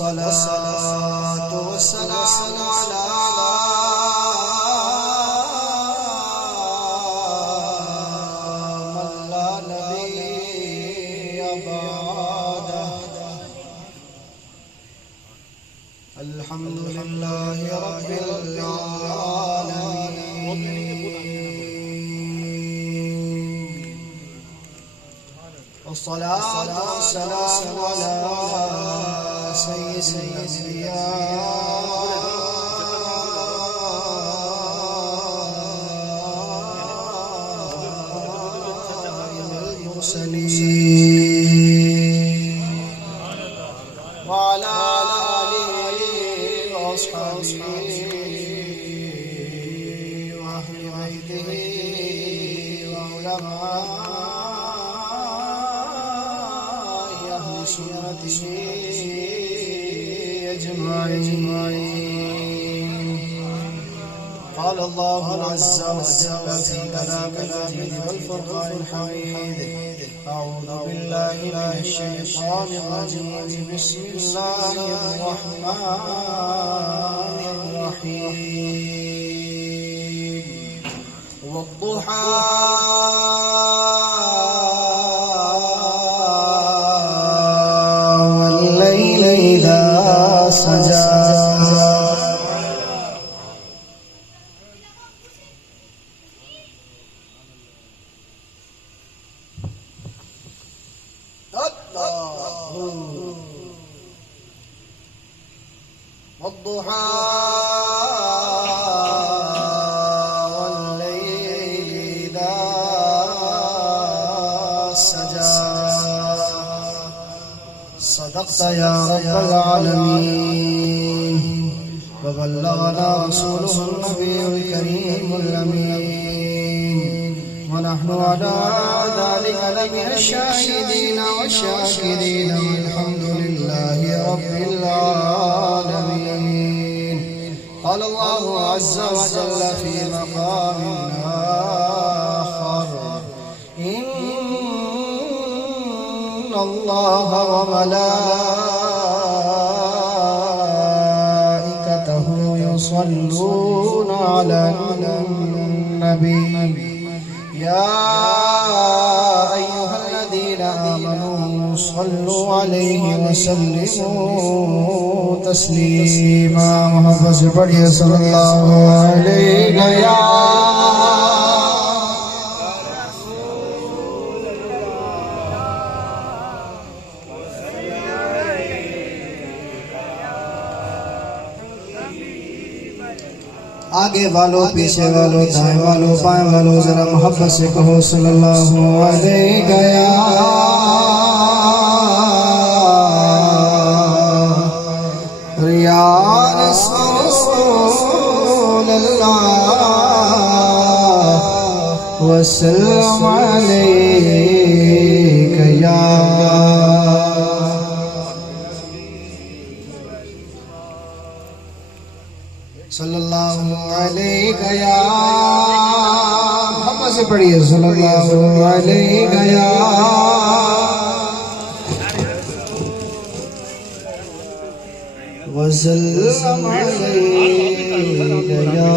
والصلاة والسلام على من لا نبي بعده. الحمد لله رب العالمين، والصلاة والسلام على سيد الأنبياء والمرسلين وعلى آله وأصحابه وأهل بيته وعلماء أهل سنته أجمعين. قال الله عز وجل في كلام المجيد والفرقان الحميد: أعوذ بالله من الشيطان الرجيم، بسم الله الرحمن الرحيم. والضحى والليل إذا سجى. والضحى والليل إذا سجى. صدقت يا رب العالمين، وبلغنا رسوله النبي الكريم الأمين، ونحن على ذلك لمن الشاهدين والشاكرين، والحمد لله رب العالمين. قال الله عز وجل في مقام آخر: إن الله وملائكته يصلون على النبي، يا أيها الذين آمنوا صلوا عليه وسلموا تسليما. محبت سے پڑھیے صلی اللہ علیہ یا آگے والوں، پیچھے والوں، دائیں والوں، بائیں والوں، ذرا محبت سے کہو صلی اللہ علیہ یا رسول اللہ وسلم علیک یا صلی اللہ علیہ یا. محبت سے پڑھیے صلی اللہ علیہ یا وسلم علیک یا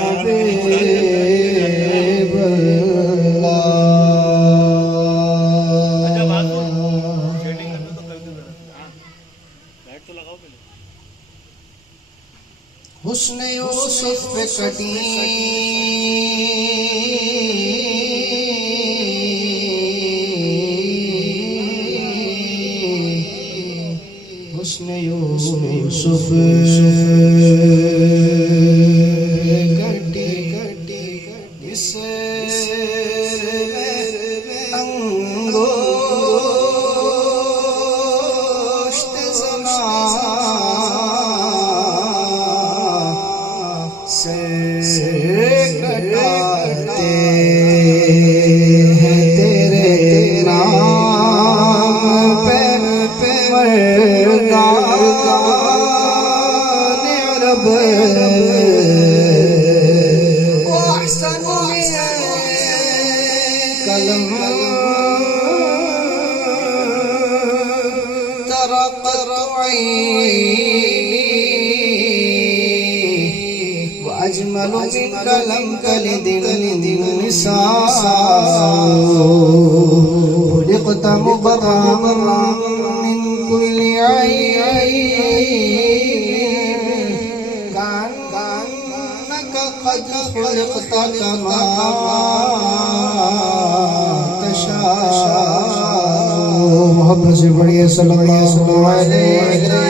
حبیب اللہ. حسن یوسف پہ کٹی حسن یوسف کٹی اس انگشت زمان سے کٹاتے ہیں تیرے نام پہ مردان عرب. احسن کلم وأجمل منك لم تلد النساء خلقت مبرأ من كل عيب كأنك قد خلقت كما تشاء. محبت سے پڑھیے صلی اللہ علیہ وسلم.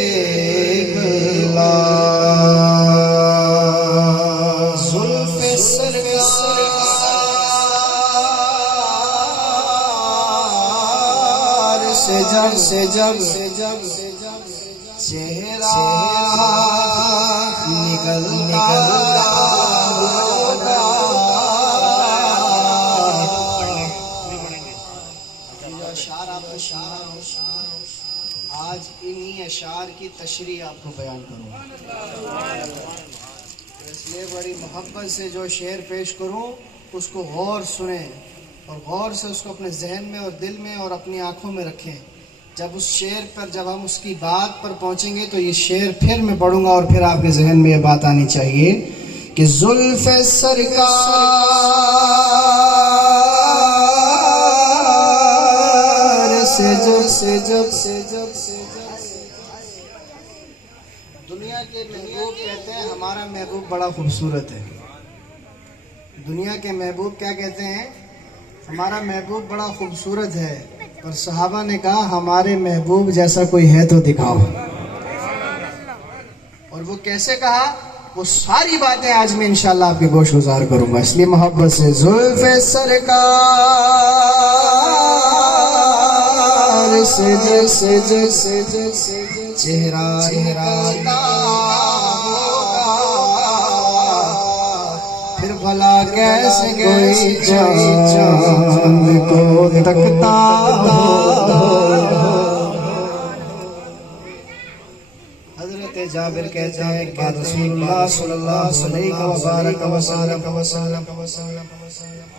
حبیب اللہ زلف سرکار سے جب چہرہ نکلتا آج انہی اشعار کی تشریح آپ کو بیان کروں گا. اس لیے بڑی محبت سے جو شعر پیش کروں اس کو غور سنیں اور غور سے اس کو اپنے ذہن میں اور دل میں اور اپنی آنکھوں میں رکھیں. جب اس شعر پر جب ہم اس کی بات پر پہنچیں گے تو یہ شعر پھر میں پڑھوں گا اور پھر آپ کے ذہن میں یہ بات آنی چاہیے کہ زلف سرکار سے جب دنیا کے محبوب کہتے ہیں ہمارا محبوب بڑا خوبصورت ہے. دنیا کے محبوب کیا کہتے ہیں؟ ہمارا محبوب بڑا خوبصورت ہے. اور صحابہ نے کہا ہمارے محبوب جیسا کوئی ہے تو دکھاؤ. اور وہ کیسے کہا وہ ساری باتیں آج میں انشاءاللہ آپ کے گوش گزار کروں گا. اس لیے محبت سے زلف سرکار سے چہرہ پھر بھلا کیسے کوئی چاند کو تکتا حضرت جابر کہتے ہیں کہ رسول اللہ صلی اللہ علیہ وسلم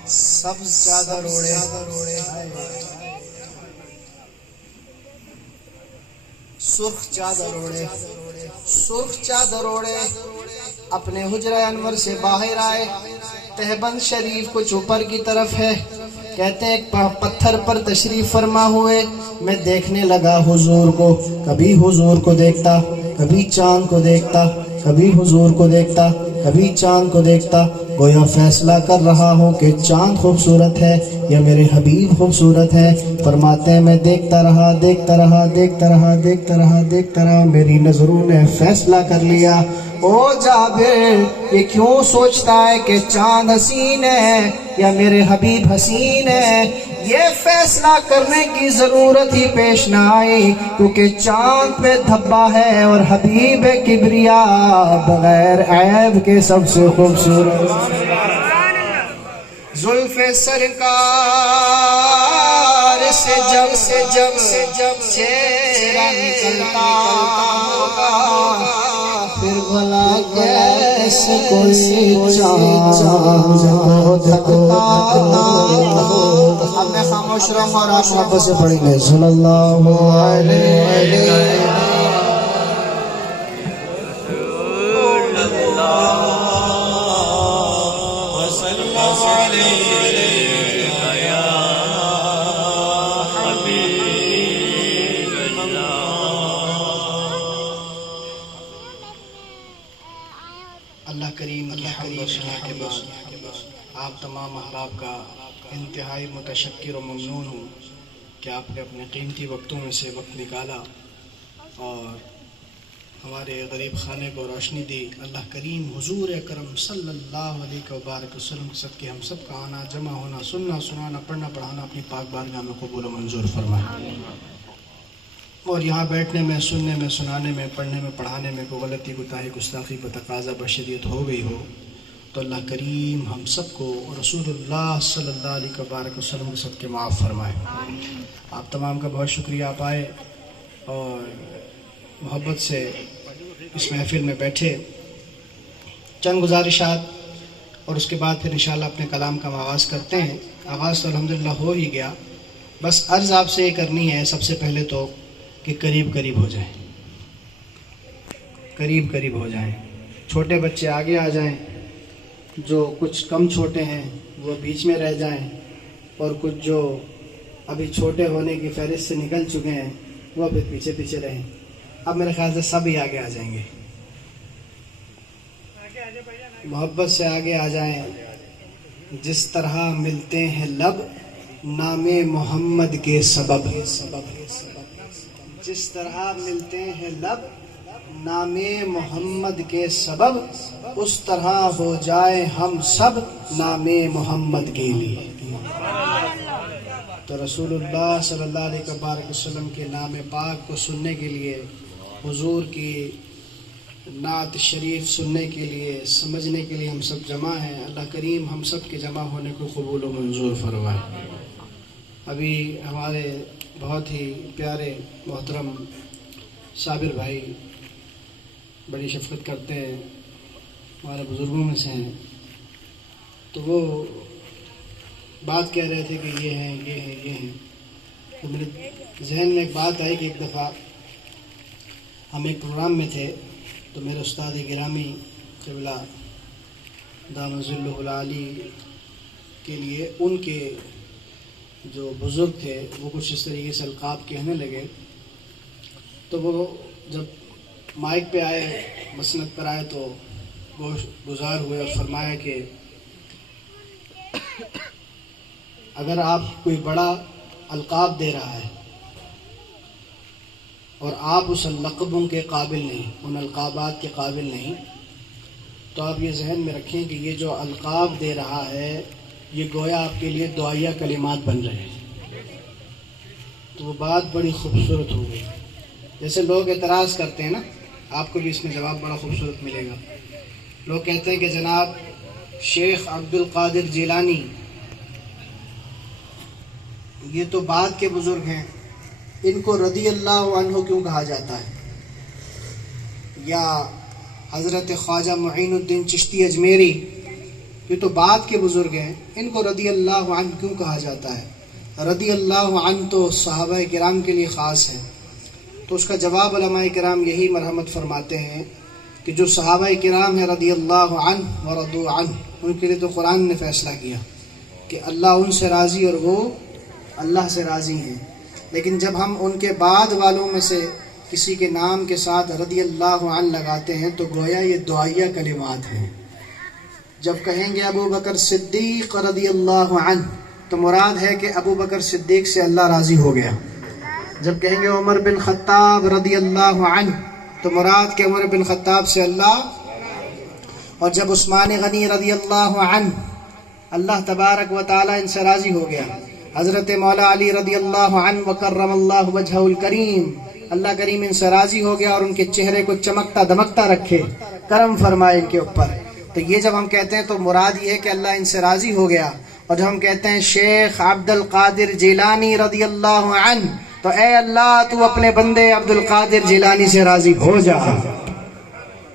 سبز چادر اوڑھے سرخ چادر اوڑھے اپنے حجرہ انور سے باہر آئے. تہبند شریف کچھ اوپر کی طرف ہے. کہتے ہیں ایک پتھر پر تشریف فرما ہوئے. میں دیکھنے لگا حضور کو. کبھی حضور کو دیکھتا, کبھی چاند کو دیکھتا, کبھی حضور کو دیکھتا, کبھی چاند کو دیکھتا. گویا فیصلہ کر رہا ہوں کہ چاند خوبصورت ہے یا میرے حبیب خوبصورت ہے. فرماتے ہیں میں دیکھتا رہا. میری نظروں نے فیصلہ کر لیا. او جابر یہ کیوں سوچتا ہے کہ چاند حسین ہے یا میرے حبیب حسین ہے؟ یہ فیصلہ کرنے کی ضرورت ہی پیش نہ آئی کیونکہ چاند پہ دھبا ہے اور حبیب کبریا بغیر عیب کے سب سے خوبصورت. زلف سرکار سے جب چہرہ نکلتا ہوگا پھر بھلا کیسے کوئی چاند کو دھکتا. اب میں خاموش رہوں اور آپ محبت سے پڑھیں گے صلی اللہ علیہ کے بعد آپ تمام احباب کا انتہائی متشکر و ممنون ہوں کہ آپ نے اپنے قیمتی وقتوں میں سے وقت نکالا اور ہمارے غریب خانے کو روشنی دی. اللہ کریم حضور اکرم صلی اللہ علیہ وبارک وسلم کے صدقے ہم سب کا آنا, جمع ہونا, سننا, سنانا, پڑھنا, پڑھانا اپنی پاک بارگاہ میں قبول و منظور فرمائے. اور یہاں بیٹھنے میں, سننے میں, سنانے میں, پڑھنے میں, پڑھانے میں کوئی غلطی, کوتاہی, گستاخی, بتقاضا, بشریت ہو گئی ہو تو اللہ کریم ہم سب کو رسول اللہ صلی اللہ علیہ وبارک وسلم کے صدقے معاف فرمائے. آپ تمام کا بہت شکریہ. آپ آئے اور محبت سے اس محفل میں بیٹھے، چند گزارشات اور اس کے بعد پھر انشاءاللہ اپنے کلام کا آغاز کرتے ہیں۔ آغاز تو الحمدللہ ہو ہی گیا، بس عرض آپ سے یہ کرنی ہے سب سے پہلے تو کہ قریب قریب ہو جائیں، قریب قریب ہو جائیں۔ چھوٹے بچے آگے آ جائیں، جو کچھ کم چھوٹے ہیں وہ بیچ میں رہ جائیں، اور کچھ جو ابھی چھوٹے ہونے کی فہرست سے نکل چکے ہیں وہ پھر پیچھے پیچھے رہیں۔ اب میرے خیال سے سب ہی آگے آ جائیں گے، محبت سے آگے آ جائیں۔ جس طرح ملتے ہیں لب نام محمد کے سبب، جس طرح ملتے ہیں لب نام محمد کے سبب، اس طرح ہو جائے ہم سب نام محمد کے لیے۔ تو رسول اللہ صلی اللہ علیہ وسلم کے نام پاک کو سننے کے لیے، حضور کی نعت شریف سننے کے لیے، سمجھنے کے لیے ہم سب جمع ہیں۔ اللہ کریم ہم سب کے جمع ہونے کو قبول و منظور فرمائے۔ ابھی ہمارے بہت ہی پیارے محترم صابر بھائی بڑی شفقت کرتے ہیں، ہمارے بزرگوں میں سے ہیں، تو وہ بات کہہ رہے تھے کہ یہ ہیں یہ ہیں یہ ہیں، تو میرے ذہن میں ایک بات آئی کہ ایک دفعہ ہم ایک پروگرام میں تھے، تو میرے استاد گرامی قبلہ دامت ظلہ العالی کے لیے ان کے جو بزرگ تھے وہ کچھ اس طریقے سے القاب کہنے لگے، تو وہ جب مائک پہ آئے، مسند پر آئے، تو وہ گزار ہوئے اور فرمایا کہ اگر آپ کوئی بڑا القاب دے رہا ہے اور آپ اس لقبوں کے قابل نہیں، ان القابات کے قابل نہیں، تو آپ یہ ذہن میں رکھیں کہ یہ جو القاب دے رہا ہے یہ گویا آپ کے لیے دعائیہ کلمات بن رہے ہیں۔ تو وہ بات بڑی خوبصورت ہو گئی۔ جیسے لوگ اعتراض کرتے ہیں نا، آپ کو بھی اس میں جواب بڑا خوبصورت ملے گا۔ لوگ کہتے ہیں کہ جناب شیخ عبد القادر جیلانی یہ تو بعد کے بزرگ ہیں، ان کو رضی اللہ عنہ کیوں کہا جاتا ہے؟ یا حضرت خواجہ معین الدین چشتی اجمیری یہ تو بعد کے بزرگ ہیں، ان کو رضی اللہ عنہ کیوں کہا جاتا ہے؟ رضی اللہ عنہ تو صحابہ کرام کے لیے خاص ہے۔ تو اس کا جواب علماء کرام یہی مرحمت فرماتے ہیں کہ جو صحابہ کرام ہیں رضی اللہ عنہ ورضوا عنہ، ان کے لیے تو قرآن نے فیصلہ کیا کہ اللہ ان سے راضی اور وہ اللہ سے راضی ہیں۔ لیکن جب ہم ان کے بعد والوں میں سے کسی کے نام کے ساتھ رضی اللہ عنہ لگاتے ہیں تو گویا یہ دعائیہ کلمات ہیں۔ جب کہیں گے ابو بکر صدیق رضی اللہ عنہ تو مراد ہے کہ ابو بکر صدیق سے اللہ راضی ہو گیا۔ جب کہیں گے عمر بن خطاب رضی اللہ عنہ تو مراد کہ عمر بن خطاب سے اللہ، اور جب عثمان غنی رضی اللہ عنہ اللہ تبارک و تعالی ان سے راضی ہو گیا۔ حضرت مولا علی رضی اللہ عنہ وکرم اللہ وجہہ الکریم، اللہ کریم ان سے راضی ہو گیا اور ان کے چہرے کو چمکتا دمکتا رکھے، کرم فرمائے ان کے اوپر۔ تو یہ جب ہم کہتے ہیں تو مراد یہ ہے کہ اللہ ان سے راضی ہو گیا۔ اور جب ہم کہتے ہیں شیخ عبد القادر جیلانی رضی اللہ عنہ تو اے اللہ تو اپنے بندے عبد القادر جیلانی سے راضی ہو جا،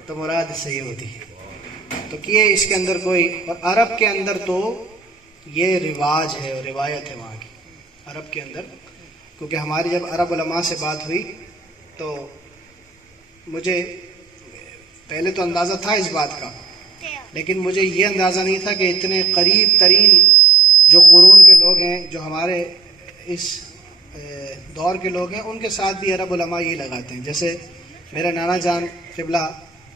تو مراد اس سے یہ ہوتی ہے۔ تو کیے اس کے اندر کوئی، اور عرب کے اندر تو یہ رواج ہے اور روایت ہے وہاں کی، عرب کے اندر، کیونکہ ہماری جب عرب علماء سے بات ہوئی تو مجھے پہلے تو اندازہ تھا اس بات کا، لیکن مجھے یہ اندازہ نہیں تھا کہ اتنے قریب ترین جو قرون کے لوگ ہیں، جو ہمارے اس دور کے لوگ ہیں، ان کے ساتھ بھی عرب علماء یہ لگاتے ہیں۔ جیسے میرے نانا جان قبلہ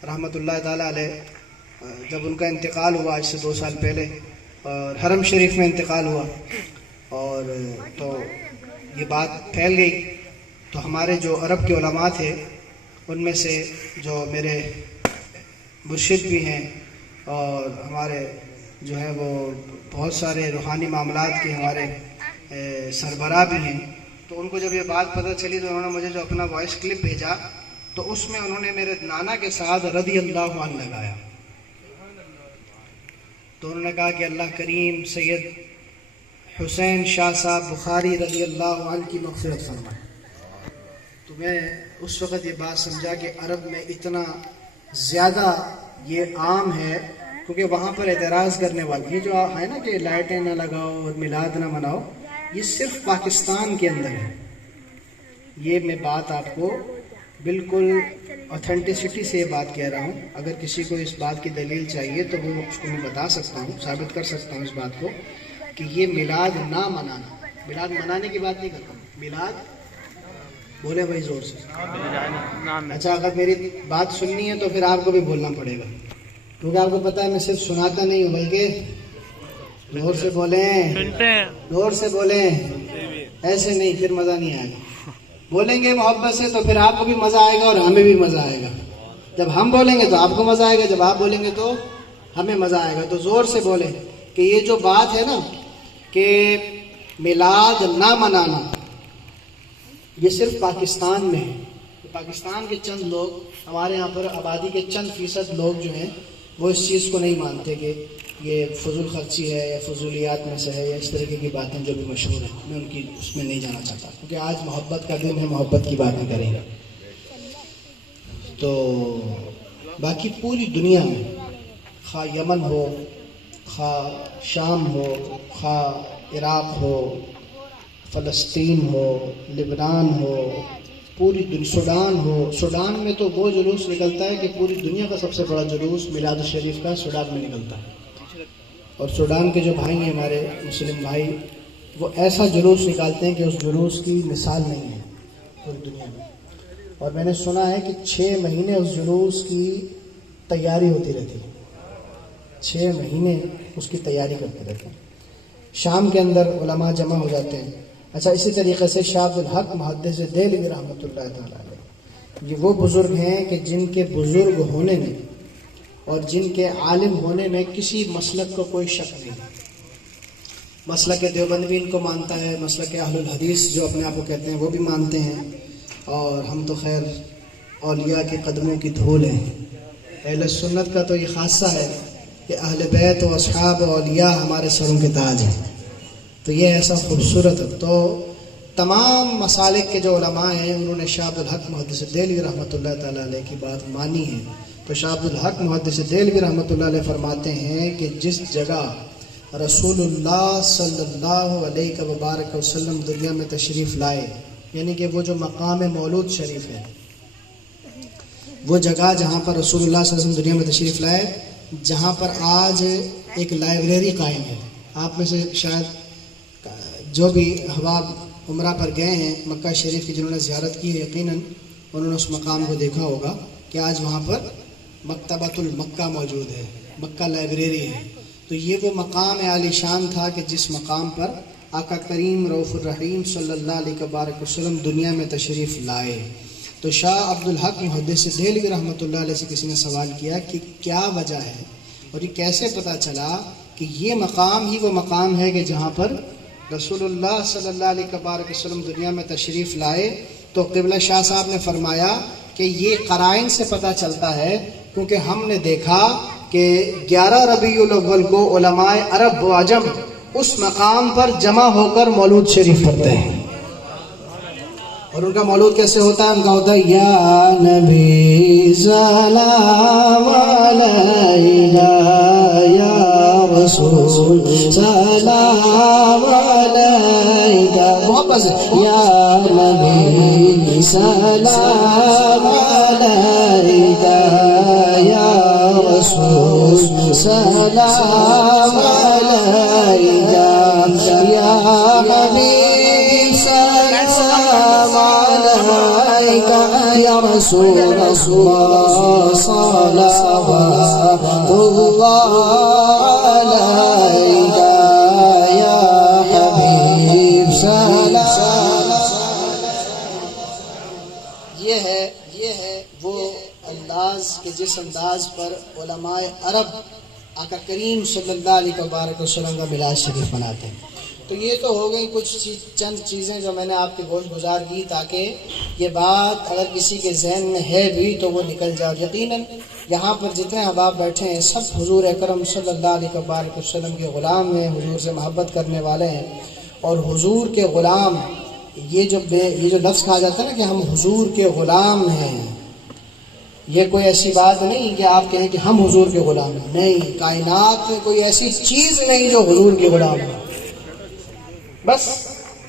رحمۃ اللہ تعالیٰ علیہ، جب ان کا انتقال ہوا آج سے 2 سال پہلے، اور حرم شریف میں انتقال ہوا، اور تو یہ بات پھیل گئی، تو ہمارے جو عرب کے علماء تھے ان میں سے جو میرے مرشد بھی ہیں اور ہمارے جو ہے وہ بہت سارے روحانی معاملات کے ہمارے سربراہ بھی ہیں، تو ان کو جب یہ بات پتہ چلی تو انہوں نے مجھے جو اپنا وائس کلپ بھیجا تو اس میں انہوں نے میرے نانا کے ساتھ رضی اللہ عنہ لگایا۔ تو انہوں نے کہا کہ اللہ کریم سید حسین شاہ صاحب بخاری رضی اللہ عنہ کی مغفرت فرمائے۔ تو میں اس وقت یہ بات سمجھا کہ عرب میں اتنا زیادہ یہ عام ہے، کیونکہ وہاں پر اعتراض کرنے والے یہ جو ہے نا کہ لائٹیں نہ لگاؤ اور میلاد نہ مناؤ، یہ صرف پاکستان کے اندر ہے۔ یہ میں بات آپ کو بالکل اوتھینٹسٹی سے یہ بات کہہ رہا ہوں۔ اگر کسی کو اس بات کی دلیل چاہیے تو وہ اس کو میں بتا سکتا ہوں، ثابت کر سکتا ہوں اس بات کو کہ یہ میلاد نہ منانا، میلاد منانے کی بات نہیں کرتا ہوں، میلاد بولے بھائی زور سے۔ اچھا، اگر میری بات سننی ہے تو پھر آپ کو بھی بولنا پڑے گا، کیونکہ آپ کو پتہ ہے میں صرف سناتا نہیں ہوں بلکہ زور سے بولیں، زور سے بولیں، ایسے نہیں پھر مزہ نہیں آئے گا۔ بولیں گے محبت سے تو پھر آپ کو بھی مزہ آئے گا اور ہمیں بھی مزہ آئے گا۔ جب ہم بولیں گے تو آپ کو مزہ آئے گا، جب آپ بولیں گے تو ہمیں مزہ آئے گا۔ تو زور سے بولیں کہ یہ جو بات ہے نا کہ میلاد نہ منانا، یہ صرف پاکستان میں ہے۔ پاکستان کے چند لوگ، ہمارے یہاں پر آبادی کے چند فیصد لوگ جو ہیں وہ اس چیز کو نہیں مانتے کہ یہ فضول خرچی ہے یا فضولیات میں سے ہے یا اس طریقے کی باتیں جو بھی مشہور ہیں، میں ان کی اس میں نہیں جانا چاہتا، کیونکہ آج محبت کا دن ہے، محبت کی باتیں کریں گے۔ تو باقی پوری دنیا میں، خواہ یمن ہو، خواہ شام ہو، خواہ عراق ہو، فلسطین ہو، لبنان ہو، پوری سوڈان ہو، سوڈان میں تو وہ جلوس نکلتا ہے کہ پوری دنیا کا سب سے بڑا جلوس میلاد الشریف کا سوڈان میں نکلتا ہے۔ اور سوڈان کے جو بھائی ہیں ہمارے مسلم بھائی، وہ ایسا جلوس نکالتے ہیں کہ اس جلوس کی مثال نہیں ہے پوری دنیا میں۔ اور میں نے سنا ہے کہ 6 مہینے اس جلوس کی تیاری ہوتی رہتی ہے، 6 مہینے اس کی تیاری کرتے رہتے ہیں۔ شام کے اندر علماء جمع ہو جاتے ہیں۔ اچھا، اسی طریقے سے شاہ عبدالحق محدث دہلوی رحمۃ اللہ تعالیٰ علیہ، یہ وہ بزرگ ہیں کہ جن کے بزرگ ہونے میں اور جن کے عالم ہونے میں کسی مسلک کو کوئی شک نہیں ہے۔ مسلک دیوبند بھی ان کو مانتا ہے، مسلک اہل الحدیث جو اپنے آپ کو کہتے ہیں وہ بھی مانتے ہیں، اور ہم تو خیر اولیاء کے قدموں کی دھول ہیں۔ اہل سنت کا تو یہ خاصہ ہے کہ اہل بیت و اصحاب و اولیاء ہمارے سروں کے تاج ہیں، تو یہ ایسا خوبصورت ہے۔ تو تمام مسالک کے جو علماء ہیں انہوں نے شاہ عبدالحق محدث دہلوی رحمۃ اللہ تعالیٰ علیہ کی بات مانی ہے۔ تو شاہ عبدالحق محدث دہلوی رحمۃ اللہ علیہ فرماتے ہیں کہ جس جگہ رسول اللہ صلی اللہ علیہ وبارک وسلم دنیا میں تشریف لائے، یعنی کہ وہ جو مقام مولود شریف ہے، وہ جگہ جہاں پر رسول اللہ صلی اللہ علیہ وسلم دنیا میں تشریف لائے، جہاں پر آج ایک لائبریری قائم ہے۔ آپ میں سے شاید جو بھی احباب عمرہ پر گئے ہیں مکہ شریف کی، جنہوں نے زیارت کی ہے، یقیناً انہوں نے اس مقام کو دیکھا ہوگا کہ آج وہاں پر مکتبۃ المکہ موجود ہے، مکہ لائبریری ہے۔ تو یہ وہ مقام عالی شان تھا کہ جس مقام پر آقا کریم رؤوف الرحیم صلی اللہ علیہ وبارک وسلم دنیا میں تشریف لائے۔ تو شاہ عبدالحق محدث دہلوی رحمۃ اللہ علیہ سے کسی نے سوال کیا کہ کیا وجہ ہے اور یہ کیسے پتہ چلا کہ یہ مقام ہی وہ مقام ہے کہ جہاں پر رسول اللہ صلی اللہ علیہ وبارک وسلم دنیا میں تشریف لائے؟ تو قبلہ شاہ صاحب نے فرمایا کہ یہ قرائن سے پتہ چلتا ہے، کیونکہ ہم نے دیکھا کہ 11 ربیع الاول کو علماء عرب و عجم اس مقام پر جمع ہو کر مولود شریف پڑھتے ہیں۔ اور ان کا مولود کیسے ہوتا ہے؟ ان کا ہوتا ہے یا نبی سلام علیکہ، یا رسول سلام علیکہ، محبت سے یا نبی سلام علیکہ، یا رسول سلام علیکہ، یا حبیب سلام علیکہ، یا رسول اللہ صلوات اللہ علیکہ، یا حبیب سلام۔ یہ ہے وہ انداز کہ جس انداز پر علماء عرب آقا کریم صلی اللہ علیہ وبارک وسلم کا میلاد شریف مناتے ہیں۔ تو یہ تو ہو گئی کچھ چند چیزیں جو میں نے آپ کے گوش گزار کی، تاکہ یہ بات اگر کسی کے ذہن میں ہے بھی تو وہ نکل جائے۔ یقیناً یہاں پر جتنے احباب بیٹھے ہیں سب حضور اکرم صلی اللہ علیہ وبارک وسلم کے غلام ہیں، حضور سے محبت کرنے والے ہیں، اور حضور کے غلام یہ جو لفظ کہا جاتا ہے نا کہ ہم حضور کے غلام ہیں، یہ کوئی ایسی بات نہیں کہ آپ کہیں کہ ہم حضور کے غلام ہیں، نہیں، کائنات میں کوئی ایسی چیز نہیں جو حضور کے غلام ہے، بس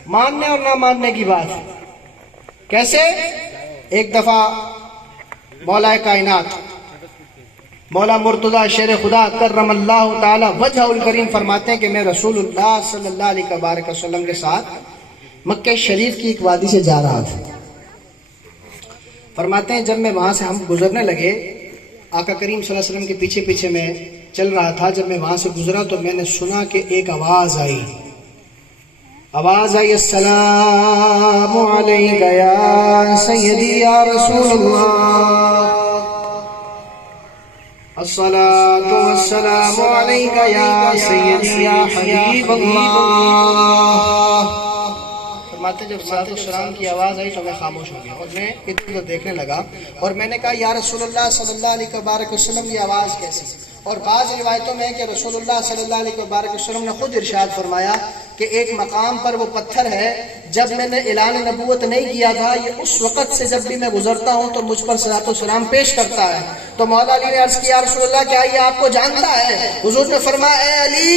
ماننے اور نہ ماننے کی بات۔ کیسے؟ ایک دفعہ مولا کائنات مولا مرتضیٰ شیر خدا کرم اللہ تعالی وجہ الکریم فرماتے ہیں کہ میں رسول اللہ صلی اللہ علیہ وسلم کے ساتھ مکہ شریف کی ایک وادی سے جا رہا تھا۔ فرماتے ہیں جب میں وہاں سے ہم گزرنے لگے، آقا کریم صلی اللہ علیہ وسلم کے پیچھے پیچھے میں چل رہا تھا، جب میں وہاں سے گزرا تو میں نے سنا کہ ایک آواز آئی، السلام علیک یا سیدی یا رسول اللہ، الصلاۃ والسلام علیک یا سیدی یا حبیب اللہ۔ فرماتے جب صلاۃ والسلام کی آواز آئی تو میں خاموش ہو گیا اور میں ادھر ادھر دیکھنے لگا، اور میں نے کہا یا رسول اللہ صلی اللہ علیہ وسلم یہ آواز کیسی؟ اور بعض روایتوں میں کہ رسول اللہ صلی اللہ علیہ وسلم نے خود ارشاد فرمایا کہ ایک مقام پر وہ پتھر ہے، جب میں نے اعلان نبوت نہیں کیا تھا، یہ اس وقت سے جب بھی میں گزرتا ہوں تو مجھ پر صلاۃ و سلام پیش کرتا ہے۔ تو مولا علی نے عرض کیا یا رسول اللہ کیا یہ آپ کو جانتا ہے؟ حضور نے فرمایا اے علی،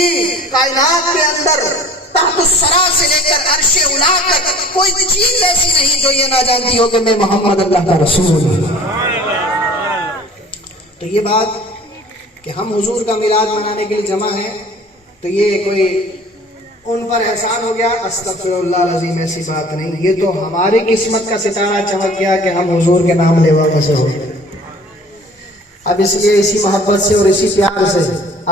کائنات کے اندر تحت الثری سے لے کر عرش اولی تک کوئی چیز ایسی نہیں جو یہ نہ جانتی ہو کہ میں محمد اللہ کا رسول ہوں۔ تو یہ بات کہ ہم حضور کا میلاد منانے کے لیے جمع ہیں تو یہ کوئی ان پر احسان ہو گیا، استغفر اللہ العظیم، ایسی بات نہیں، یہ تو ہماری قسمت کا ستارہ چمک گیا کہ ہم حضور کے نام لیوا میں سے ہو۔ اب اس لیے اسی محبت سے اور اسی پیار سے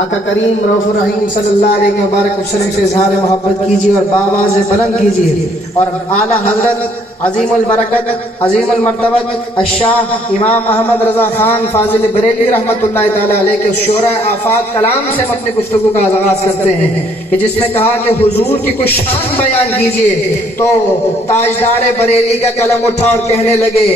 آقا کریم رؤوف الرحیم صلی اللہ علیہ وسلم سے اظہار محبت کیجیے اور بآواز بلند کیجیے، اور اعلیٰ حضرت عظیم البرکت عظیم المرتبت الشاہ امام احمد رضا خان فاضل بریلوی رحمۃ اللہ تعالی علیہ کے شعرۂ آفاق کلام سے ہم اپنی گفتگو کا آغاز کرتے ہیں کہ جس میں کہا کہ حضور کی کچھ شان بیان کیجیے، تو تاجدار بریلی کا قلم اٹھا اور کہنے لگے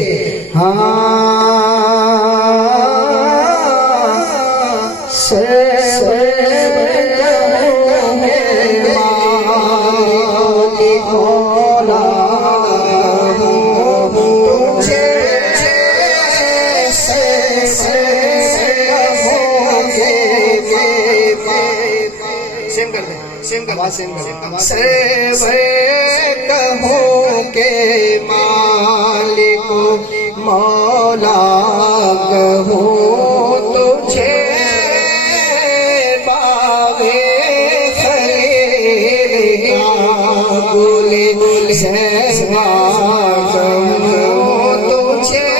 کہوں کہ مالک مولا کہوں تجھے باغ خیر کا گل زیبا کہوں تجھے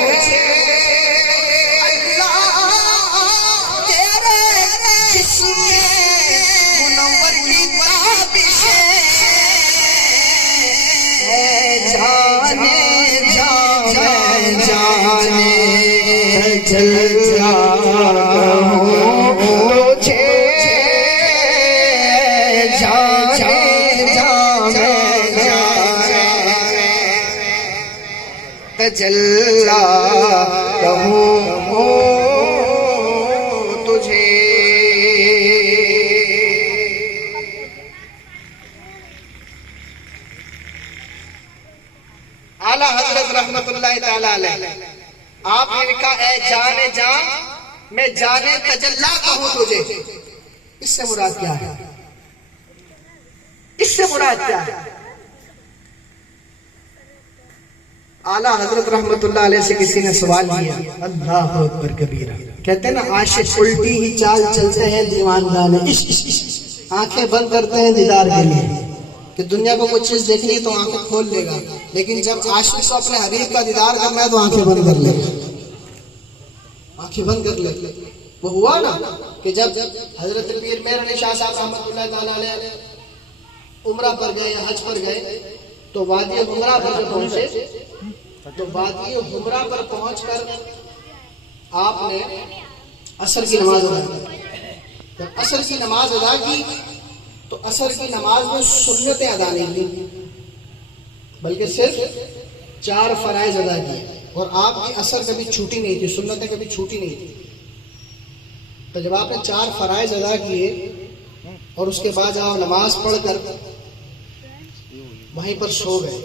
تجلا کہوں تجھے۔ اعلیٰ حضرت رحمت اللہ تعالی علیہ آپ نے لکھا اے جانے جاں میں جانے تجلا کہوں تجھے۔ اس سے مراد کیا ہے؟ اس سے مراد کیا ہے؟ اعلیٰ حضرت رحمت اللہ علیہ سے کسی نے سوال کیا، اللہ اکبر کبیرہ، کہتے ہیں نا عاشق الٹی ہی چال چلتے ہیں دیوانگانے عشق، آنکھیں بند کرتے ہیں دیدار کے لیے، کہ دنیا کو کچھ چیز دیکھنی ہے تو آنکھیں کھول لے گا، لیکن جب عاشق کو اپنے حبیب کا دیدار کرنا ہے تو آنکھیں بند کر لے گا، آنکھیں بند کر لے گا۔ وہ ہوا نا کہ جب حضرت پیر مہر علی شاہ صاحب رحمت اللہ تعالی علیہ عمرہ پر گئے یا حج پر گئے تو وادی عمرہ پر جب پہنچے تو وادی عمرہ پر پہنچ کر آپ نے عصر کی نماز ادا کی۔ جب عصر کی نماز ادا کی تو عصر کی نماز میں سنتیں ادا نہیں کی بلکہ صرف 4 فرائض ادا کیے، اور آپ کی عصر کبھی چھوٹی نہیں تھی، سنتیں کبھی چھوٹی نہیں تھی۔ تو جب آپ نے 4 فرائض ادا کیے اور اس کے بعد آپ نماز پڑھ کر وہیں پر سو گئے،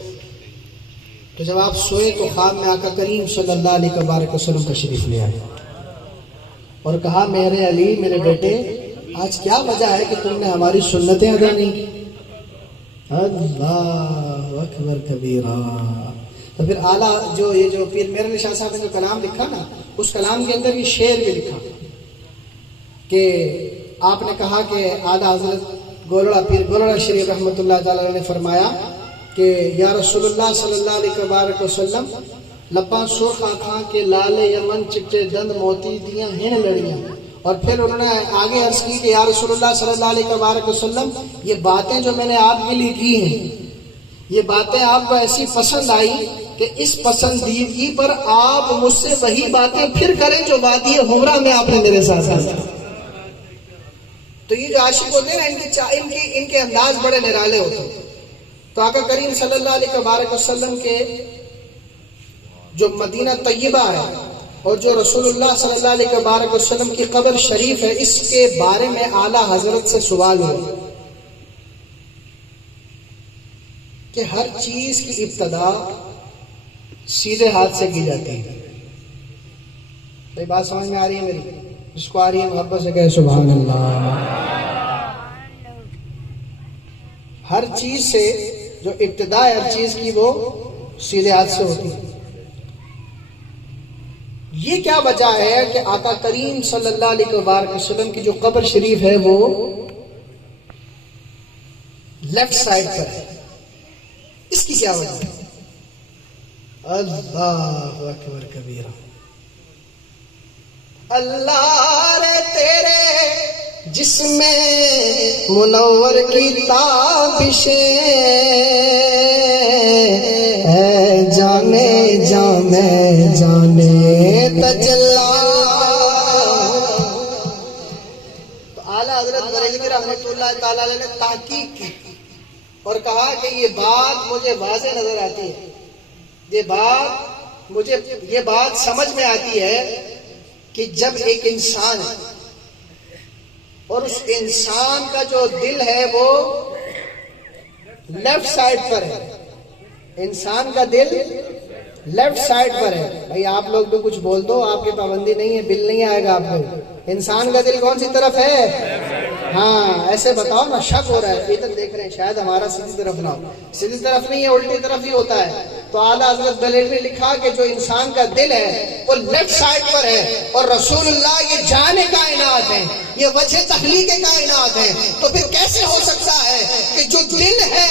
کہ جب آپ سوئے تو خواب میں آقا کریم صلی اللہ علیہ وسلم تشریف لے آئے اور کہا میرے علی میرے بیٹے آج کیا وجہ ہے کہ تم نے ہماری سنتیں ادا نہیں کی؟ اللہ اکبر کبیرہ. تو پھر اعلیٰ جو پیر میرے علی شاہ صاحب نے جو کلام لکھا نا اس کلام کے اندر یہ شعر بھی لکھا کہ آپ نے کہا کہ اعلیٰ حضرت گولڑا پیر گولڑا شریف رحمۃ اللہ تعالی نے فرمایا کہ یا رسول اللہ صلی اللہ علیہ وسلم لباں سرخ آنکھاں کے لالے یمن چٹے دند موتی دیاں ہیں لڑیاں. اور پھر انہوں نے آگے عرض کی کہ یا رسول اللہ صلی اللہ علیہ وسلم یہ باتیں جو میں نے آپ کے لیے کی ہیں یہ باتیں آپ کو ایسی پسند آئی کہ اس پسندیدگی پر آپ مجھ سے وہی باتیں پھر کریں جو وادی حمرہ میں آپ نے میرے ساتھ کی. تو یہ جو عاشق ہوتے ہیں نا ان کے انداز بڑے نرالے ہوتے ہیں. تو آقا کریم صلی اللہ علیہ وسلم کے جو مدینہ طیبہ ہے اور جو رسول اللہ صلی اللہ علیہ وسلم کی قبر شریف ہے اس کے بارے میں اعلیٰ حضرت سے سوال ہوا کہ ہر چیز کی ابتدا سیدھے ہاتھ سے کی جاتی ہے. یہ بات سمجھ میں آ رہی ہے میری؟ جس کو آ رہی ہے محبت سے کہے سبحان اللہ. ہر چیز سے جو ابتدا ہے ہر چیز کی وہ سیدھے ہاتھ سے ہوتی ہے. یہ کیا وجہ ہے کہ آقا کریم صلی اللہ علیہ وسلم کی جو قبر شریف ہے وہ لیفٹ سائڈ پر ہے؟ اس کی کیا وجہ ہے؟ اللہ اکبر کبیرہ. اللہ رے تیرے جسم منور کی تابشیں اے جانے تجلا. تو اعلیٰ حضرت بریلوی رحمۃ اللہ تعالی علیہ نے تحقیق کی اور کہا کہ یہ بات مجھے واضح نظر آتی ہے. یہ بات سمجھ میں آتی ہے کہ جب ایک انسان ہے اور اس انسان کا جو دل ہے وہ لیفٹ سائڈ پر ہے. انسان کا دل لیفٹ سائڈ پر ہے. بھائی آپ لوگ بھی کچھ بول دو, آپ کی پابندی نہیں ہے, بل نہیں آئے گا آپ کو. انسان کا دل کون سی طرف ہے؟ ہاں ایسے بتاؤ نا, شک ہو رہا ہے. ادھر دیکھ رہے ہیں شاید ہمارا سیدھی طرف نہ ہو. سیدھی طرف نہیں ہے, الٹی طرف ہی ہوتا ہے. تو اعلیٰ حضرت بریلوی نے لکھا کہ جو انسان کا دل ہے وہ لیفٹ سائڈ پر ہے اور رسول اللہ یہ جان کائنات ہیں, یہ وجہ تخلیق کائنات ہیں. تو پھر کیسے ہو سکتا ہے کہ جو دل ہے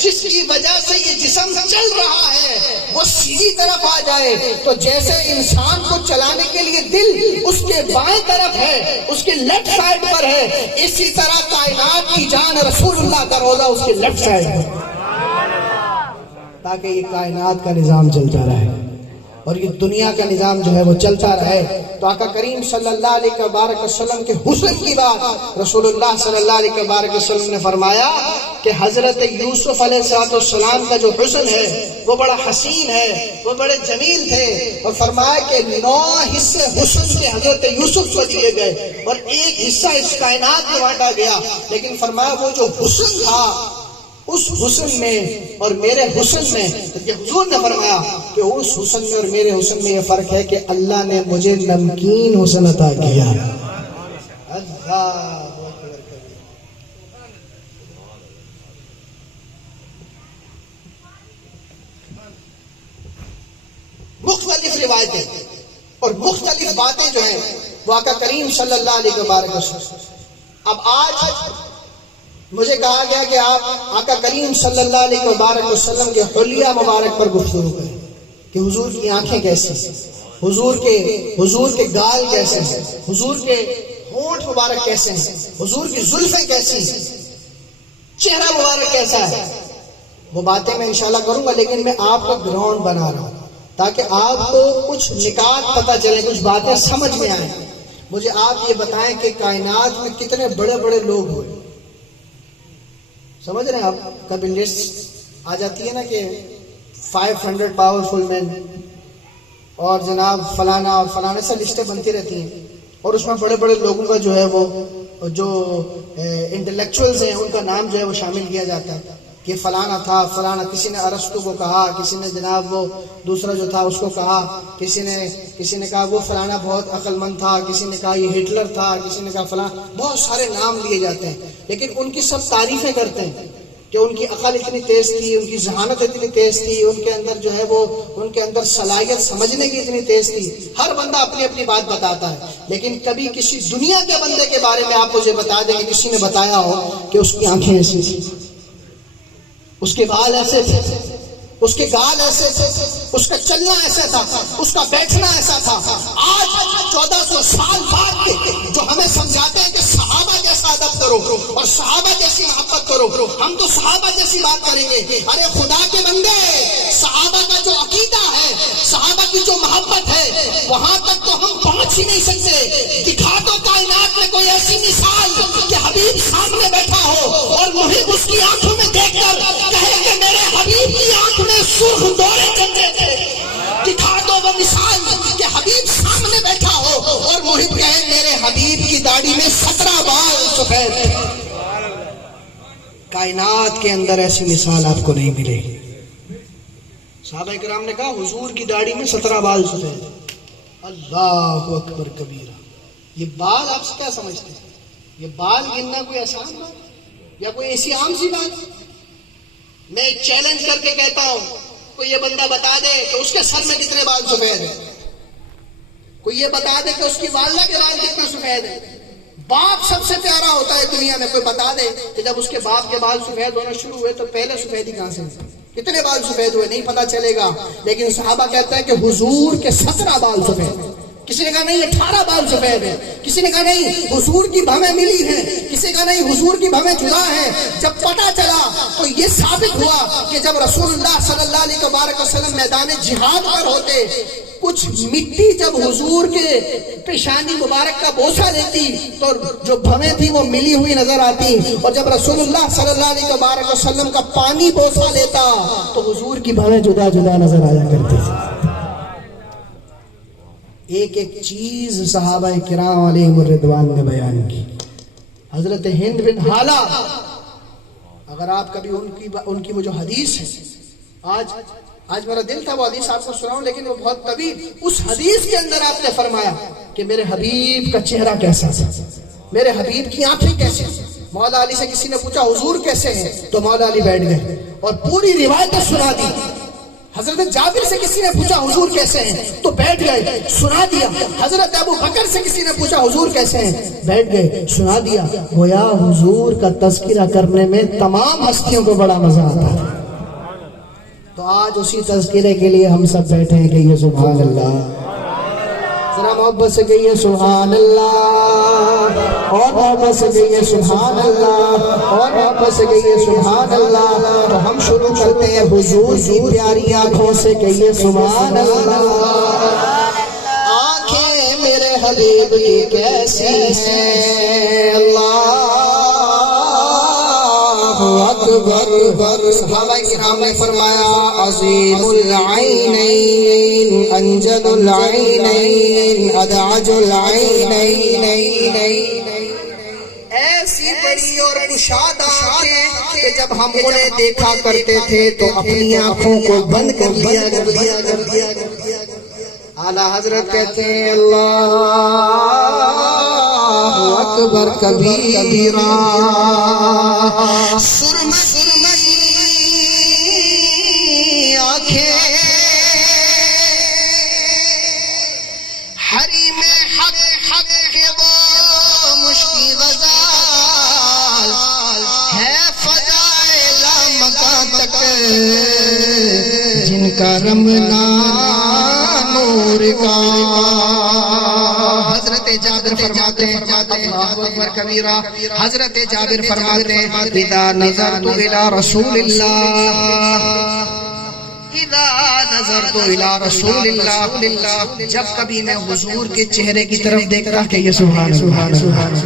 جس کی وجہ سے یہ جسم چل رہا ہے وہ سیدھی طرف آ جائے؟ تو جیسے انسان کو چلانے کے لیے دل اس کے بائیں طرف ہے, اس کے لیفٹ سائڈ پر ہے, اسی طرح کائنات کی جان رسول اللہ کا روزہ اس کے لیفٹ سائڈ پر, تاکہ یہ کائنات کا نظام چلتا رہے اور یہ دنیا کا نظام جو ہے وہ چلتا رہے. تو آقا کریم صلی اللہ علیہ وسلم کے حسن کی بات رسول اللہ صلی اللہ علیہ وسلم نے فرمایا کہ حضرت یوسف علیہ السلام کا جو حسن ہے وہ بڑا حسین ہے, وہ بڑے جمیل تھے. اور فرمایا کہ 9 حصے حسن کے حضرت یوسف کو دیے گئے اور 1 حصہ اس کائنات میں بانٹا گیا. لیکن فرمایا وہ جو حسن تھا اس حسن میں اور میرے حسن میں, یہ حضور نے فرمایا کہ اس حسن میں اور میرے حسن میں یہ فرق ہے کہ اللہ نے مجھے نمکین حسن عطا کیا. اللہ مختلف روایتیں اور مختلف باتیں جو ہیں وہ آقا کریم صلی اللہ علیہ وسلم. اب آج مجھے کہا گیا کہ آپ آقا کریم صلی اللہ علیہ وسلم کے حلیہ مبارک پر گفتگو کریں کہ حضور کی آنکھیں کیسی ہیں, حضور کے گال کیسے ہیں, حضور کے ہونٹ مبارک کیسے ہیں, حضور کی زلفیں کیسی ہیں, چہرہ مبارک کیسا ہے. وہ باتیں میں انشاءاللہ کروں گا, لیکن میں آپ کو گراؤنڈ بنا رہا ہوں تاکہ آپ کو کچھ نکات پتہ چلے, کچھ باتیں سمجھ میں آئیں. مجھے آپ یہ بتائیں کہ کائنات میں کتنے بڑے بڑے لوگ ہوئے. سمجھ رہے ہیں آپ, کبھی لسٹ آ جاتی ہے نا کہ 500 پاورفل مین اور جناب فلانا اور فلانا, سے لسٹیں بنتی رہتی ہیں اور اس میں بڑے بڑے لوگوں کا جو ہے وہ جو انٹلیکچوئلز ہیں ان کا نام جو ہے وہ شامل کیا جاتا ہے. کہ فلانا تھا فلانا، کسی نے ارسطو کو کہا، کسی نے جناب وہ دوسرا جو تھا اس کو کہا، کسی نے کہا وہ فلانا بہت عقل مند تھا، کسی نے کہا یہ ہٹلر تھا، کسی نے کہا فلانا، بہت سارے نام لیے جاتے ہیں، لیکن ان کی سب تعریفیں کرتے ہیں کہ ان کی عقل اتنی تیز تھی، ان کی ذہانت اتنی تیز تھی، ان کے اندر جو ہے وہ ان کے اندر صلاحیت سمجھنے کی اتنی تیز تھی. ہر بندہ اپنی اپنی بات بتاتا ہے، لیکن کبھی کسی دنیا کے بندے کے بارے میں آپ مجھے بتا دیں کہ کسی نے بتایا ہو کہ اس کی آنکھیں ایسی تھی، اس کے بال ایسے تھے، اس کے گال ایسے تھے، اس کا چلنا ایسا تھا، اس کا بیٹھنا ایسا تھا. آج 1400 سال بعد کے جو ہمیں سمجھاتے ہیں کہ صحابہ جیسا ادب کرو اور صحابہ جیسی محبت کرو، ہم تو صحابہ جیسی بات کریں گے. ارے خدا کے بندے، صحابہ کا جو عقیدہ ہے، صحابہ کی جو محبت ہے، وہاں تک تو ہم پہنچ ہی نہیں سکتے. دکھا دو کائنات میں کوئی ایسی مثال کہ حبیب سامنے بیٹھا ہو اور محب اس کی آنکھوں میں دیکھ کر کہے کہ میرے حبیب کی آنکھ میں سرخ دورے چلتے تھے. دکھا دو وہ مثال کہ حبیب سامنے بیٹھا ہو اور محب کہے میرے حبیب کی داڑھی میں 17 بال سفید تھے. کائنات کے اندر ایسی مثال آپ کو نہیں ملے گی. صحابہ کرام نے کہا حضور کی داڑھی میں 17 بال سفید. اللہ اکبر کبیرہ. یہ بال آپ سے کیا سمجھتے ہیں؟ یہ بال گننا کوئی آسان بات یا کوئی ایسی عام سی بات؟ میں چیلنج کر کے کہتا ہوں، کوئی یہ بندہ بتا دے کہ اس کے سر میں کتنے بال سفید ہیں. کوئی یہ بتا دے کہ اس کی والدہ کے بال کتنے سفید ہیں. باپ سب سے پیارا ہوتا ہے دنیا میں. کوئی بتا دے کہ جب اس کے باپ کے بال سفید ہونا شروع ہوئے تو پہلے سفیدی کہاں سے ہوئی؟ کتنے بال سفید ہوئے نہیں پتا چلے گا. لیکن صحابہ کہتے ہیں کہ حضور کے 17 بال سفید ہیں. کسی نے کہا نہیں 18 بال سفید ہیں، کسی نے کہا نہیں حضور کی بھویں ملی ہیں، کسی نے کہا نہیں حضور کی بھویں جدا ہیں. جب پتہ چلا تو یہ ثابت ہوا کہ جب رسول اللہ صلی اللہ علیہ وسلم میدان جہاد پر ہوتے، کچھ مٹی جب حضور کے پیشانی مبارک کا بوسہ لیتی تو جو بھویں تھی وہ ملی ہوئی نظر آتی، اور جب رسول اللہ صلی اللہ علیہ وسلم کا پانی بوسہ لیتا تو حضور کی بھویں جدا جدا نظر آیا کرتی. ایک ایک چیز صحابہ کرام علیہم الرضوان نے بیان کی. حضرت ہند بن حالہ، اگر آپ کبھی ان کی وہ جو حدیث ہے، آج میرا دل تھا وہ حدیث آپ کو سناؤں، لیکن وہ بہت طویل. اس حدیث کے اندر آپ نے فرمایا کہ میرے حبیب کا چہرہ کیسا تھا، میرے حبیب کی آنکھیں کیسے. مولا علی سے کسی نے پوچھا حضور کیسے ہیں، تو مولا علی بیٹھ گئے اور پوری روایت سنا دی. حضرت جابر سے کسی نے پوچھا حضور کیسے ہیں، تو بیٹھ گئے سنا دیا. حضرت ابو بکر سے کسی نے پوچھا حضور کیسے ہیں، بیٹھ گئے سنا دیا. گویا حضور کا تذکرہ کرنے میں تمام ہستیوں کو بڑا مزہ آتا ہے. تو آج اسی تذکرے کے لیے ہم سب بیٹھے ہیں کہ یہ سبحان اللہ. ذرا محبت سے کہیے سبحان اللہ، اور محبت سے کہیے سبحان اللہ، اور محبت سے کہیے سبحان اللہ. تو ہم شروع کرتے ہیں حضور کی پیاری آنکھوں سے، کہیے سبحان اللہ. آنکھیں میرے حبیب کی کیسی ہیں، اللہ اکبر. صحابہ کرام نے فرمایا عظیم العینین، انجد العینین، ادعج العینین. ایسی بڑی اور کشادہ آنکھیں کہ جب ہم انہیں دیکھا کرتے تھے تو اپنی آنکھوں کو بند کر لیا کرتے. اعلیٰ حضرت کہتے ہیں اللہ اکبر کبیرہ. آنکھیں حریم حق کے وہ مشکی غزال ہے فضائل مکان تک جن کا رمنا نور کا. حضرت جابر فرماتے ہیں اللہ اکبر کبیرہ. حضرت جابر فرماتے ہیں اذا نظرت الى رسول اللہ، اذا نظرت الى رسول اللہ، جب کبھی میں حضور کے چہرے کی طرف دیکھتا کہ یہ سبحان اللہ.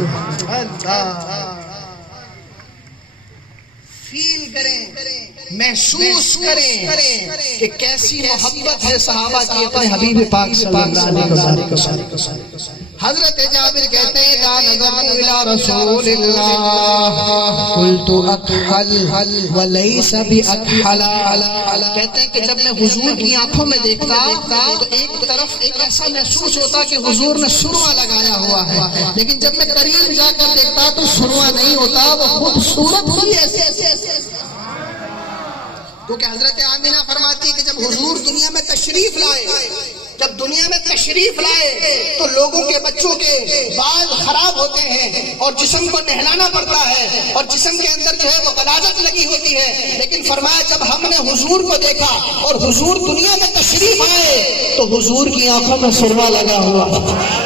فیل کریں، محسوس کریں کہ کیسی محبت ہے صحابہ کی اپنے حبیب پاک صلی اللہ علیہ وسلم. حضرت جابر کہتے ہیں اذا نظرت الى رسول اللہ قلت اکحل وليس باکحل. کہتے ہیں کہ جب میں حضور کی آنکھوں میں دیکھتا تو ایک طرف ایک ایسا محسوس ہوتا کہ حضور نے سرما لگایا ہوا ہے، لیکن جب میں قریب جا کر دیکھتا تو سرما نہیں ہوتا، وہ خوبصورت ہی ایسے. کیونکہ حضرت آمینہ فرماتی ہے کہ جب حضور دنیا میں تشریف لائے تو لوگوں کے بچوں کے بال خراب ہوتے ہیں اور جسم کو نہلانا پڑتا ہے اور جسم کے اندر جو ہے وہ غلاظت لگی ہوتی ہے، لیکن فرمایا جب ہم نے حضور کو دیکھا اور حضور دنیا میں تشریف آئے تو حضور کی آنکھوں میں سرما لگا ہوا،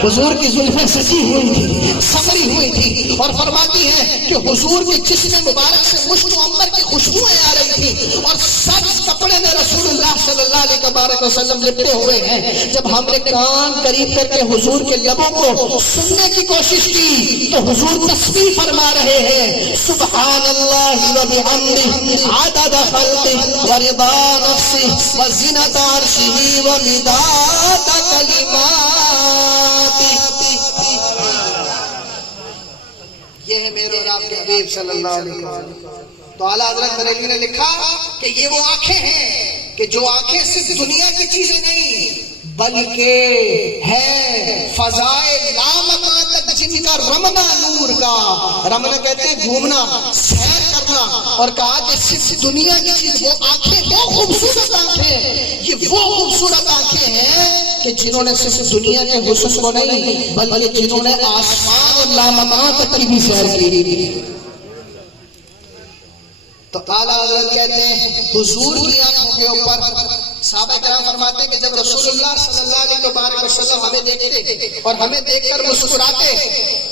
حضور کی زلفیں سجی ہوئی تھی، سنوری ہوئی تھی، اور فرماتی ہے کہ حضور کے جسم مبارک سے مشک و عنبر کی خوشبوئیں آ رہی تھی اور سبز کپڑے میں رسول اللہ صلی اللہ علیہ وسلم لپٹے ہوئے ہیں. جب ہم نے کان قریب کر کے حضور کے لبوں کو سننے کی کوشش کی تو حضور تسبیح فرما رہے ہیں، سبحان اللہ و بحمدہ عدد خلقہ و رضا نفسہ و زینت عرشہ و مداد کلماتہ. یہ ہے میرے اور آپ کے حبیب صلی اللہ علیہ وسلم. تو اعلیٰ حضرت بریلوی نے لکھا کہ یہ وہ آنکھیں ہیں کہ جو آنکھیں صرف دنیا کی چیزیں نہیں بلکہ ہے فضائے لامکان تک جن کا رمنا نور کا، رمنا کہتے ہیں گھومنا، سیر کرنا، اور کہا کہ صرف دنیا کی چیز وہ آنکھیں، وہ خوبصورت آنکھیں، یہ وہ خوبصورت آنکھیں ہیں کہ جنہوں نے صرف دنیا کے حسن کو نہیں بلکہ جنہوں نے آسمان اور لامکان تک کی بھی سیر کی. تو اعلیٰ حضرت کہتے ہیں حضور کی آنکھوں کے اوپر صحابہ کرام فرماتے ہیں کہ جب رسول اللہ صلی اللہ علیہ وسلم ہمیں دیکھتے اور ہمیں دیکھ کر مسکراتے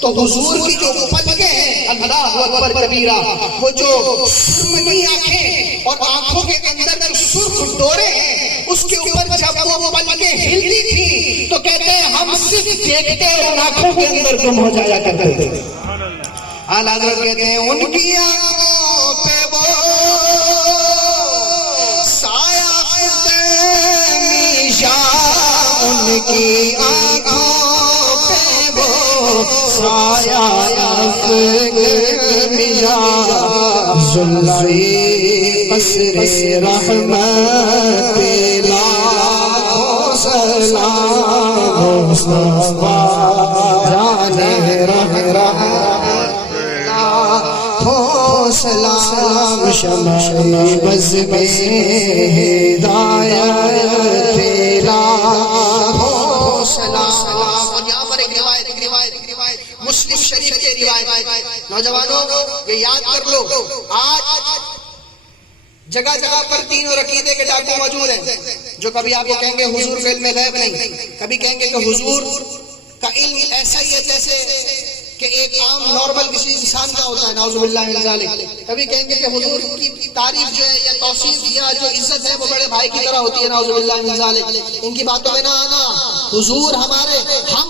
تو حضور کی جو پلکیں ہیں، اللہ اکبر کبیرہ، وہ جو سرمئی آنکھیں اور آنکھوں کے اندر جو سرخ ڈورے ہیں، اس کے اوپر جب وہ پلکیں ہلتی تھی تو کہتے ہیں ہم صرف دیکھتے اور آنکھوں کے اندر گم ہو جایا کرتے تھے. اعلیٰ حضرت کہتے ہیں ان کی آنکھوں پہ وہ ان کی آنکھوں پہ وہ سایہ میا ذلّی قصر رحمت لاکھوں سلام مصطفیٰ جانے لاکھوں سلام شمع بز میں ہدایت لاکھوں سلام. اور یہاں پر ایک روایت مسلم شریف کی روایت، نوجوانوں یہ یاد کر لو، آج جگہ جگہ پر تینوں عقیدے کے ڈاکو موجود ہیں جو کبھی آپ کو کہیں گے حضور کا علم غیب نہیں، کبھی کہیں گے کہ حضور کا علم ایسا ہی ہے جیسے کہ ایک عام نارمل کسی انسان کا ہوتا ہے، نعوذ باللہ من ذالک. کبھی کہیں گے کہ حضور کی تعریف جو ہے یا توصیف یا جو عزت ہے وہ بڑے بھائی کی طرح ہوتی ہے، نعوذ باللہ من ذالک. ان کی باتوں میں نہ آنا. حضور ہم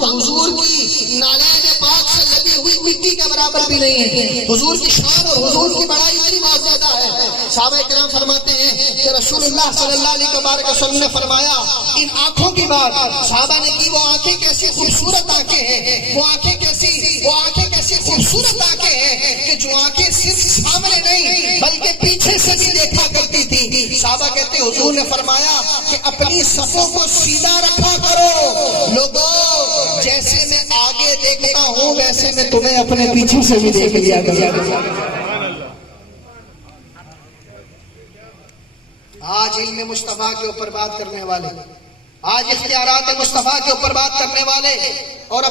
حضور کی نالین پاک سے لگی ہوئی مٹی کے برابر بھی نہیں ہے. حضور کی شان اور حضور کی بڑائی اتنی بہت زیادہ ہے. صحابہ کرام فرماتے ہیں کہ رسول اللہ صلی اللہ علیہ وسلم نے فرمایا ان آنکھوں کی بات، صحابہ نے کی وہ آنکھیں کیسی خوبصورت آنکھیں ہیں، وہ آنکھیں کیسی خوبصورت آنکھیں ہیں کہ جو آنکھیں صرف سامنے نہیں بلکہ پیچھے سے بھی دیکھا کرتی تھی. صحابہ کہتے ہیں حضور نے فرمایا کہ اپنی صفوں کو سیدھا رکھا کرو لوگوں، جیسے میں آگے دیکھتا ہوں ویسے میں تمہیں اپنے پیچھے سے بھی دیکھ لیا کروں. آج علم مصطفیٰ کے اوپر بات کرنے والے، آج اختیارات مصطفیٰ کے اوپر بات کرنے والے اور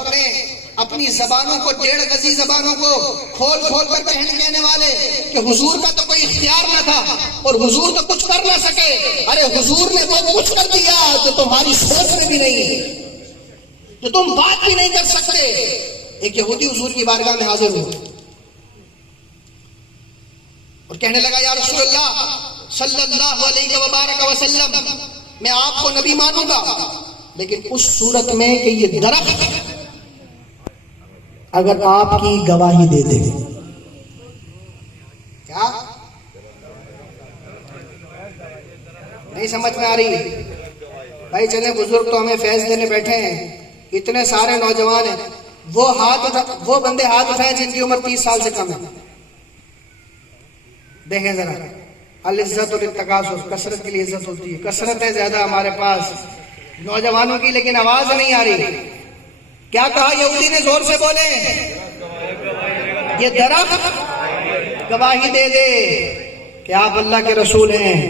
اپنی زبانوں کو، ڈیڑھ گزی زبانوں کو کھول کر کہنے والے کہ حضور کا تو کوئی اختیار نہ تھا اور حضور تو کچھ کر نہ سکے. ارے حضور نے تو کچھ کر دیا جو تمہاری سوچ میں بھی نہیں، جو تم بات بھی نہیں کر سکتے. ایک یہودی حضور کی بارگاہ میں حاضر ہو اور کہنے لگا یا رسول اللہ صلی اللہ علیہ وبارک وسلم، میں آپ کو نبی مانوں گا لیکن اس صورت میں کہ یہ درخت اگر آپ کی گواہی دے دے. کیا نہیں سمجھ میں آ رہی؟ بھائی چلیں بزرگ تو ہمیں فیض دینے بیٹھے ہیں، اتنے سارے نوجوان ہیں، وہ بندے ہاتھ اٹھائیں جن کی عمر 30 سال سے کم ہے. دیکھیں ذرا، العزت والتکاثر، کثرت کے لیے عزت ہوتی ہے. کثرت ہے زیادہ ہمارے پاس نوجوانوں کی، لیکن آواز نہیں آ رہی. کیا کہا یہودی نے؟ زور سے بولے. یہ درخت گواہی دے دے کہ آپ اللہ کے رسول ہیں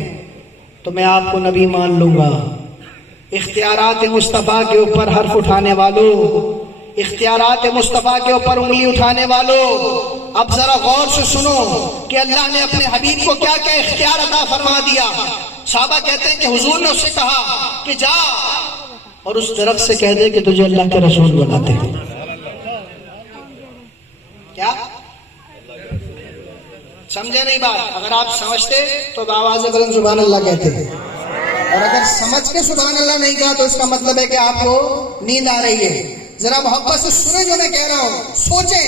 تو میں آپ کو نبی مان لوں گا. اختیارات مصطفیٰ کے اوپر حرف اٹھانے والوں، اختیارات مصطفیٰ کے اوپر انگلی اٹھانے والوں، اب ذرا غور سے سنو کہ اللہ نے اپنے حبیب کو کیا کیا اختیار عطا فرما دیا. صحابہ کہتے ہیں کہ حضور نے اس سے کہا کہ جا اور اس درخت سے کہہ دے کہ تجھے اللہ کے رسول بناتے ہیں. کیا سمجھے نہیں بات؟ اگر آپ سمجھتے تو آواز بلند سبحان اللہ کہتے ہیں، اور اگر سمجھ کے سبحان اللہ نہیں کہا تو اس کا مطلب ہے کہ آپ کو نیند آ رہی ہے. ذرا محبت سے سنیں جو میں کہہ رہا ہوں، سوچیں.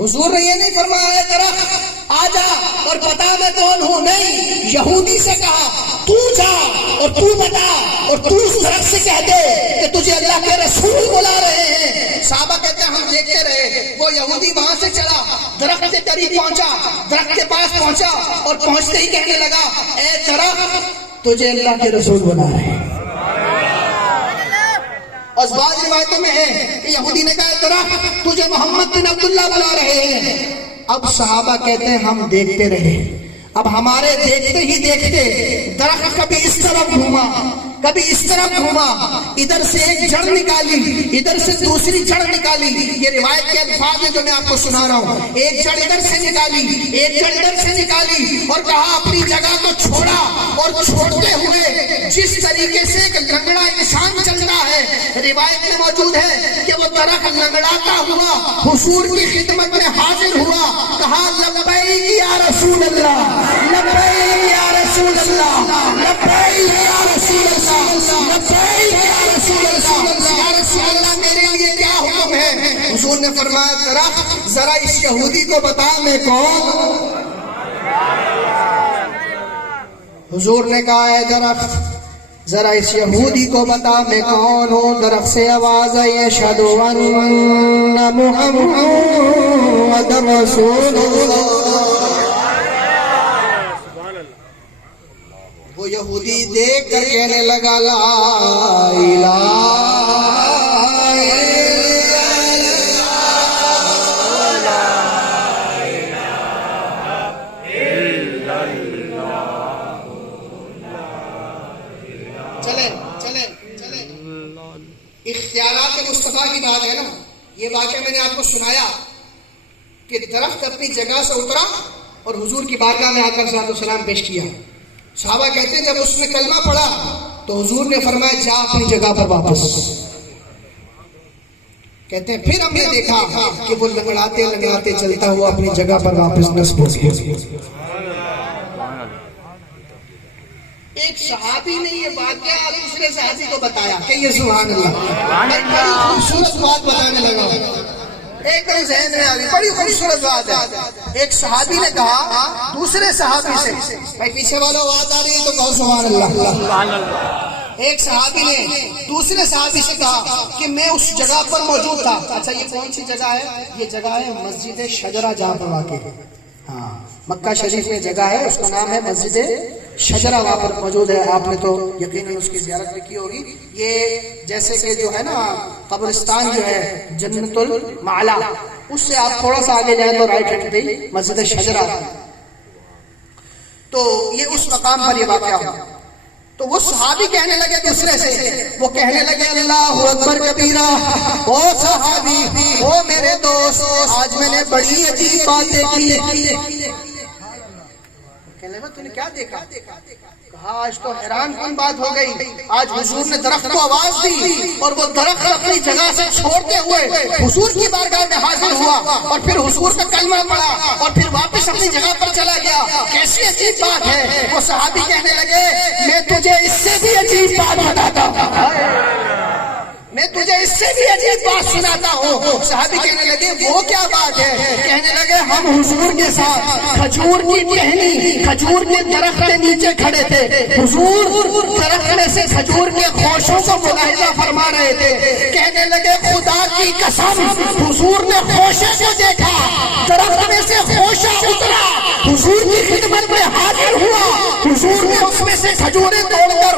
حضور نے یہ نہیں فرمایا ہے درخت آ جا اور بتا میں کون ہوں، نہیں. یہودی سے کہا تو جا اور تو بتا اور تو اس درخت سے کہہ دے کہ تجھے اللہ کے رسول بلا رہے ہیں. صحابہ کہتے ہیں ہم دیکھتے رہے. وہ یہودی وہاں سے چلا، درخت کے قریب پہنچا، درخت کے پاس پہنچا اور پہنچتے ہی کہنے لگا اے درخت تجھے اللہ کے رسول بنا رہے ہیں. اور بعض روایتوں میں ہے کہ یہودی نے کہا درخت تجھے محمد بن عبداللہ بلا رہے ہیں. اب صحابہ کہتے ہیں ہم دیکھتے رہے. اب ہمارے دیکھتے ہی دیکھتے درخت کبھی اس طرف گھوما، کبھی اس طرف گھوما، ادھر سے ایک جڑ نکالی، ادھر سے دوسری جڑ نکالی. یہ روایت کے الفاظ ہیں جو میں آپ کو سنا رہا ہوں. ایک جڑ ادھر سے نکالی، ایک جڑ ادھر سے نکالی اور کہا اپنی جگہ کو چھوڑا. اور چھوڑتے ہوئے جس طریقے سے ایک لنگڑا انسان چلتا ہے، روایت میں موجود ہے کہ وہ درخت لنگڑاتا ہوا حضور کی خدمت میں حاضر ہوا. کہا لبیک یا رسول اللہ، لبیک یا رسول اللہ، لبیک یا رسول اللہ، لبیک یا رسول اللہ. یا رسول اللہ میرے لیے کیا حکم ہے؟ حضور نے فرمایا درخت ذرا اس یہودی کو بتا میں کون. حضور نے کہا اے درخت ذرا اس یہودی کو بتا میں کون ہوں. درخت سے آواز آئی اشہد ان محمد رسول اللہ. وہ یہودی دیکھ کر کہنے لگا لا الہ اختیارات مصطفیٰ کی بات ہے نا. یہ واقعہ میں نے آپ کو سنایا کہ درخت اپنی جگہ سے اترا اور حضور کی بارگاہ میں آ کر صلوات و سلام پیش کیا. صحابہ کہتے ہیں جب اس نے کلمہ پڑھا تو حضور نے فرمایا جا اپنی جگہ پر واپس. کہتے ہیں پھر ہم نے دیکھا کہ وہ لنگڑاتے لنگڑاتے چلتا ہوا اپنی جگہ پر واپس نصب ہو گیا. ایک صحابی نے یہ واقعہ دوسرے صحابی کو بتایا کہ یہ سبحان اللہ بڑی خوبصورت بات بتانے لگا. ایک دم ذہن میں آ گئی بڑی خوبصورت بات ہے. ایک صحابی نے کہا دوسرے صحابی سے، بھائی پیچھے والوں آواز آ رہی ہے تو کہو سبحان اللہ. ایک صحابی نے دوسرے صحابی سے کہا کہ میں اس جگہ پر موجود تھا. اچھا یہ کون سی جگہ ہے؟ یہ جگہ ہے مسجد شجرہ جہاں پر واقع ہے. ہاں مکہ شریف میں جگہ ہے، اس کا نام ہے مسجد شجرہ، وہاں پر موجود ہے. آپ نے تو یقیناً اس کی زیارت بھی کی ہوگی. یہ جیسے کہ جو ہے نا قبرستان جو ہے جنت المعلا، اس سے آپ تھوڑا سا آگے جائیں تو رائٹ ہینڈ پہ مسجد شجرہ. تو یہ اس مقام پر یہ واقعہ ہوا. تو وہ صحابی کہنے لگے دوسرے سے، وہ کہنے لگے اللہ اکبر کبیرہ، او صحابی، او میرے دوست، آج میں نے بڑی عجیب باتیں کی. کہنے لگا تو نے کیا دیکھا؟ کہا آج تو حیران کن بات ہو گئی. آج حضور نے درخت کو آواز دی اور وہ درخت اپنی جگہ سے چھوڑتے ہوئے حضور کی بارگاہ میں حاضر ہوا اور پھر حضور کا کلمہ پڑھا اور پھر واپس اپنی جگہ پر چلا گیا. کیسی عجیب بات ہے. وہ صحابی کہنے لگے میں تجھے اس سے بھی عجیب بات بتاتا ہوں، میں تجھے اس سے بھی عجیب بات سناتا ہوں. صحابی کہنے لگے وہ کیا بات ہے؟ کہنے لگے ہم حضور کے ساتھ کھجور کی ٹہنی کھجور کے درخت کے نیچے کھڑے تھے. حضور درخت میں سے کھجور کے خوشوں کو ملاحظہ فرما رہے تھے. کہنے لگے خدا کی قسم, حضور نے خوشے کو دیکھا, درخت میں سے خوشہ اترا, حضور کی خدمت میں حاضر ہوا, حضور نے اس میں سے کھجوریں توڑ کر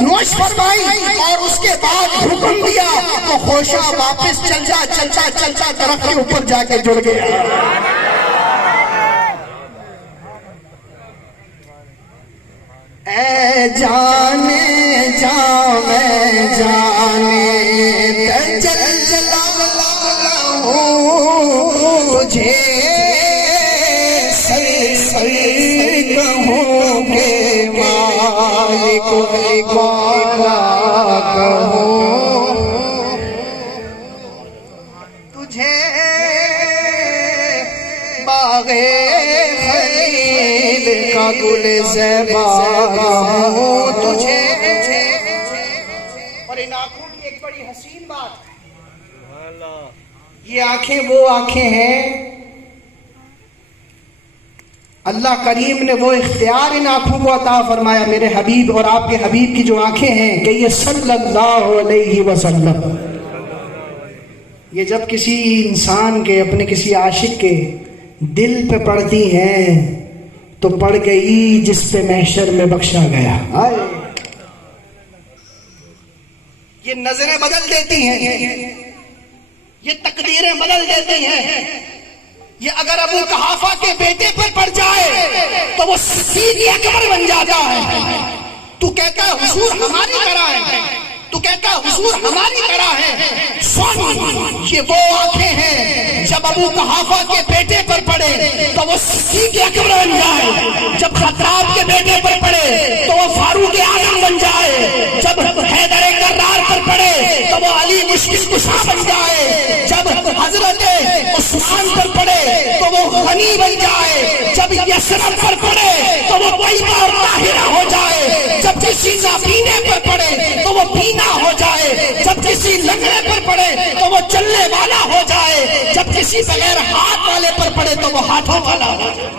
نوش فرمائی اور اس کے بعد حکم دیا تو خوشہ واپس چلتا چلتا چلتا درخت کے اوپر جا کے جڑ گیا. اے جانے جا میں جانے تجلا ہوں تجھے سر سر کہوں گے مالک مولا کہوں تجھے باغے خلیل کا گل زیبا کہوں تجھے. اور ان آنکھوں کی ایک بڑی حسین بات, یہ آنکھیں وہ آنکھیں ہیں اللہ کریم نے وہ اختیار ان آنکھوں کو عطا فرمایا. میرے حبیب اور آپ کے حبیب کی جو آنکھیں ہیں کہ یہ صلی اللہ علیہ وسلم, یہ جب کسی انسان کے اپنے کسی عاشق کے دل پہ پڑتی ہیں تو پڑ گئی جس پہ محشر میں بخشا گیا. یہ نظریں بدل دیتی ہیں, یہ تقدیریں بدل دیتی ہیں. یہ اگر ابو قحافہ کے بیٹے پر پڑ جائے تو وہ صدیق اکبر بن جاتا ہے. تو کہتا ہے حضور ہماری طرح ہے, تو کہتا ہے حضور ہماری طرح ہے. سن, یہ وہ آنکھیں ہیں جب ابو قحافہ کے بیٹے پر پڑے تو وہ صدیق اکبر بن جائے, جب خطاب کے بیٹے پر پڑے تو وہ فاروق اعظم بن جائے, جب حیدر کرار پر پڑے تو وہ علی مشکل کشا بن جائے, جب حضرت عثمان پر پڑے تو وہ غنی بن جائے, جب یسرب پر پڑے تو وہ طیبہ اور طاہرہ ہو جائے, جب کسی نابینے پر پڑے تو وہ بینا ہو جائے, جب کسی لنگڑے پر پڑے تو وہ چلنے والا ہو جائے, جب کسی بغیر ہاتھ والے پر پڑے تو وہ ہاتھوں والا ہو جائے.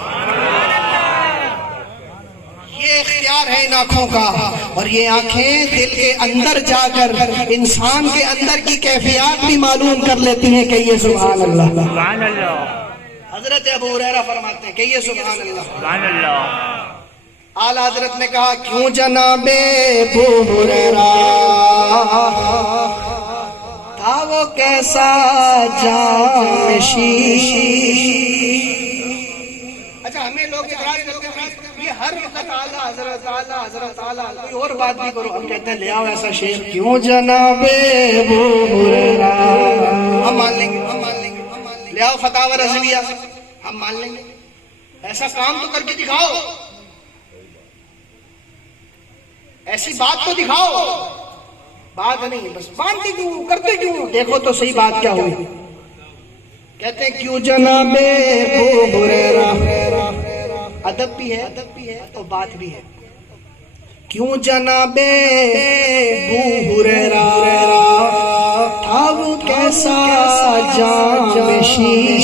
یہ اختیار ہے ان آنکھوں کا, اور یہ آنکھیں دل کے اندر جا کر انسان کے اندر کی کیفیات بھی معلوم کر لیتی ہیں. کہ یہ سبحان اللہ, سبحان اللہ, حضرت ابو ہریرہ فرماتے ہیں کہ یہ سبحان اللہ. سبحان اللہ. اعلیٰ حضرت نے کہا کیوں جناب ابو ہریرہ تھا وہ کیسا جانشین. اچھا ہمیں لوگ اعتراض کرتے ہیں یہ ہر وقت اعلیٰ حضرت اعلیٰ حضرت اعلیٰ, کوئی اور بات نہیں کرو. ہم کہتے ہیں لے آؤ ایسا شیخ, کیوں جناب ابو ہریرہ, ہم مان لیں گے, ہم مان لیں گے. لے آؤ فتاوی رضویہ, ہم مان لیں گے. ایسا کام تو کر کے دکھاؤ, ایسی بات تو دکھاؤ. بات نہیں بس مانتے کیوں, کرتے کیوں, دیکھو تو صحیح بات کیا ہوئی. کہتے ہیں کیوں جناب ابو ہریرہ, ادب بھی ہے تو بات بھی ہے. کیوں جناب ابو ہریرہ تھا وہ کیسا جانشین.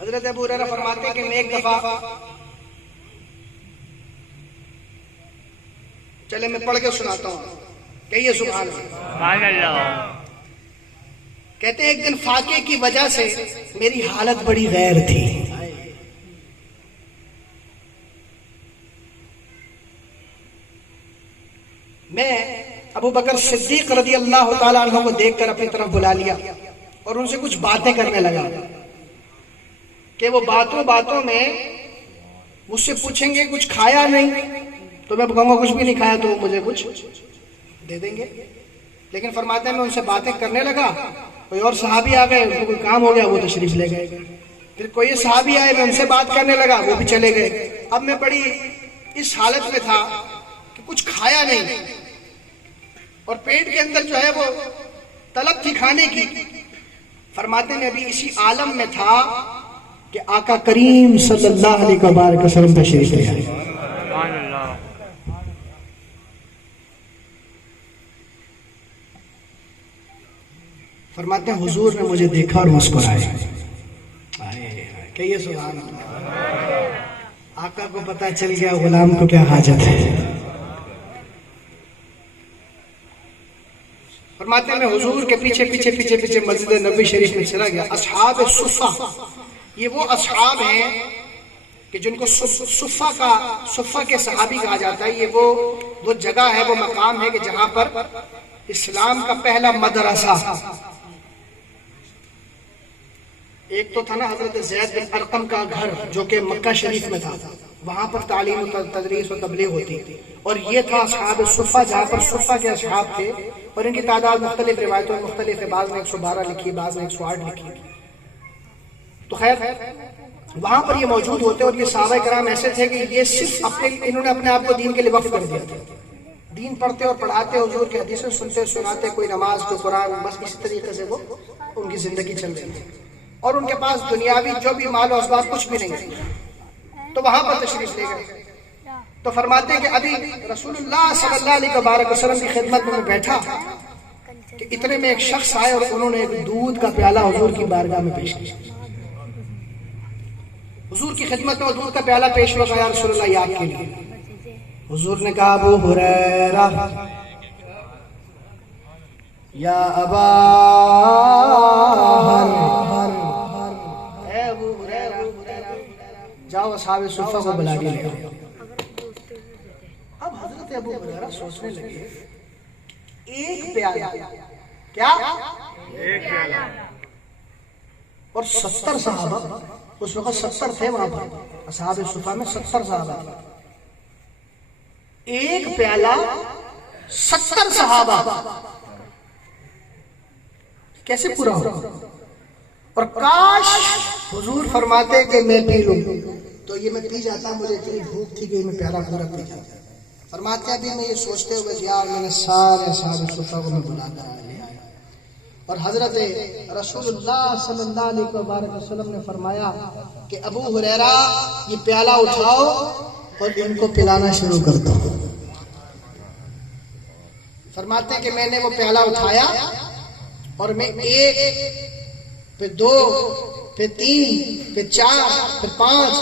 حضرت ابو ہریرہ فرماتے ہیں کہ میں ایک دفعہ, چلے میں پڑھ کے سناتا ہوں, کہیے سبحان اللہ. سبحان اللہ. کہتے ہیں ایک دن فاقے کی وجہ سے میری حالت بڑی غیر تھی. میں ابو بکر صدیق رضی اللہ تعالیٰ عنہ کو دیکھ کر اپنی طرف بلا لیا اور ان سے کچھ باتیں کرنے لگا کہ وہ باتوں میں مجھ سے پوچھیں گے کچھ کھایا نہیں, تو میں کہوں گا کچھ بھی نہیں کھایا, تو مجھے کچھ دے دیں گے. لیکن فرماتے ہیں میں ان سے باتیں کرنے لگا, کوئی اور صحابی آ گئے, ان کو کوئی کام ہو گیا, وہ تشریف لے گئے. پھر کوئی صحابی آئے, میں ان سے بات کرنے لگا, وہ بھی چلے گئے. اب میں بڑی اس حالت میں تھا کہ کچھ کھایا نہیں اور پیٹ کے اندر جو ہے وہ طلب تھی کھانے کی. فرماتے ہیں ابھی اسی عالم میں تھا کہ آقا کریم صلی اللہ علیہ وسلم تشریف لے آئے. سبحان اللہ. فرماتے ہیں حضور نے مجھے دیکھا اور مسکرائے. کہیے سبحان اللہ. آقا کو پتا چل گیا غلام کو کیا حاجت ہے. فرماتے ہیں میں حضور کے پیچھے پیچھے پیچھے پیچھے مسجد نبوی شریف میں چلا گیا. اصحاب صفہ یہ وہ اصحاب ہیں کہ جن کو صفہ کے صحابی کہا جاتا ہے. یہ وہ جگہ ہے، وہ مقام ہے کہ جہاں پر اسلام کا پہلا مدرسہ. ایک تو تھا نا حضرت زید بن ارقم کا گھر جو کہ مکہ شریف میں تھا، وہاں پر تعلیم و تدریس و تبلیغ ہوتی تھی. اور یہ تھا اصحاب صفہ جہاں پر صفہ کے اصحاب تھے، اور ان کی تعداد مختلف روایتوں میں مختلف ہے. بعض نے 112 لکھی، بعض نے 108 لکھی. تو خیر وہاں پر یہ موجود ہوتے، اور یہ صحابہ کرام ایسے تھے کہ یہ صرف انہوں نے اپنے آپ کو دین کے لیے وقف کر دیا تھا. دین پڑھتے اور پڑھاتے، حضور کی حدیثیں سنتے سناتے، کوئی نماز کوئی قرآن، بس اسی طریقے سے وہ ان کی زندگی چل رہی تھی. اور ان کے پاس دنیاوی جو بھی مال و اسباب کچھ بھی نہیں تھے. تو وہاں پر تشریف لے گئے. تو فرماتے ہیں کہ ابھی رسول اللہ صلی اللہ علیہ وسلم کی خدمت میں بیٹھا کہ اتنے میں ایک شخص آئے اور انہوں نے ایک دودھ کا پیالہ حضور کی بارگاہ میں پیش کیا. حضور کی خدمت میں دودھ کا پیالہ پیش ہوا. یا رسول اللہ یہ آپ کے لیے. حضور نے کہا ابو ہریرہ یا ابا جاؤ اصحاب صفہ کو بلا کے لے آؤ. اب حضرت ابو ہریرہ سوچنے لگے ایک پیالہ کیا؟ ایک پیالہ. اور 70 صحابہ اس وقت 70 تھے وہاں پر اصحاب صفہ میں 70 صحابہ تھے. ایک پیالہ 70 صحابہ کیسے پورا ہو؟ اور کاش حضور فرماتے کہ میں پی لوں تو یہ میں پی جاتا. مجھے اتنی بھوک تھی کہ میں پیالہ پورا پی جاتا. فرماتے ہیں ابھی میں یہ سوچتے ہوئے یار میں نے سارے اصحاب صفہ کو میں بلا کر لے آیا. اور حضرت رسول اللہ صلی اللہ علیہ وسلم نے فرمایا کہ ابو ہریرہ یہ پیالہ اٹھاؤ اور ان کو پلانا شروع کر دو. فرماتے ہیں کہ میں نے وہ پیالہ اٹھایا اور میں 1 پھر 2 پھر 3 پھر 4 پھر 5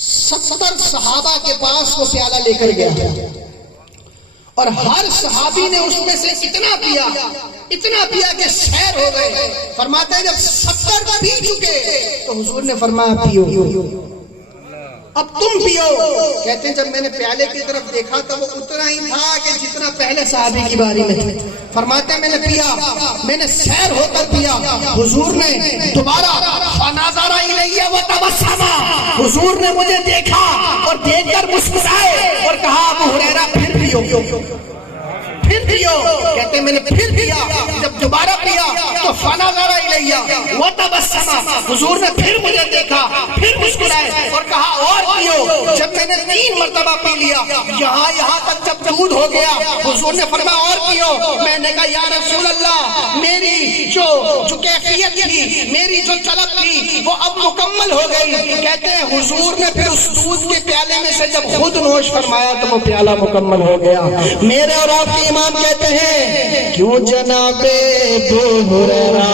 70 صحابہ کے پاس وہ پیالہ لے کر گیا. اور ہر صحابی نے اس میں سے اتنا پیا کہ سیر ہو گئے. فرماتے ہیں جب 70 پی چکے تو حضور نے فرمایا پیو اب تم پیو. کہتے ہیں جب میں نے پیالے کی طرف دیکھا تو وہ اتنا ہی تھا کہ جتنا پہلے صحابی کی باری میں تھا. فرماتے ہیں میں نے پیا، میں نے سیر ہو کر پیا. حضور نے دوبارہ فناظر الیہ وتبسم، حضور نے مجھے دیکھا اور دیکھ کر مسکرائے اور کہا ابو ہریرہ پھر پیو. کہتے ہیں میں نے پھر پیا. جب دوبارہ پیا تو فناظر الیہ وتبسم، حضور نے پھر مجھے دیکھا، پھر مسکرائے اور کہا اور پیو. جب میں نے 3 مرتبہ پی لیا یہاں تک جب دودھ ہو گیا حضور نے فرمایا اور پیو. میں نے کہا یا رسول اللہ میری جو کیفیت تھی، میری جو طلب تھی وہ اب مکمل ہو گئی. کہتے ہیں حضور نے پھر اس دودھ کے پیالے میں سے جب خود نوش فرمایا تو وہ پیالہ مکمل ہو گیا. میرے اور آپ کے امام کہتے ہیں کیوں جناب ابو ہریرہ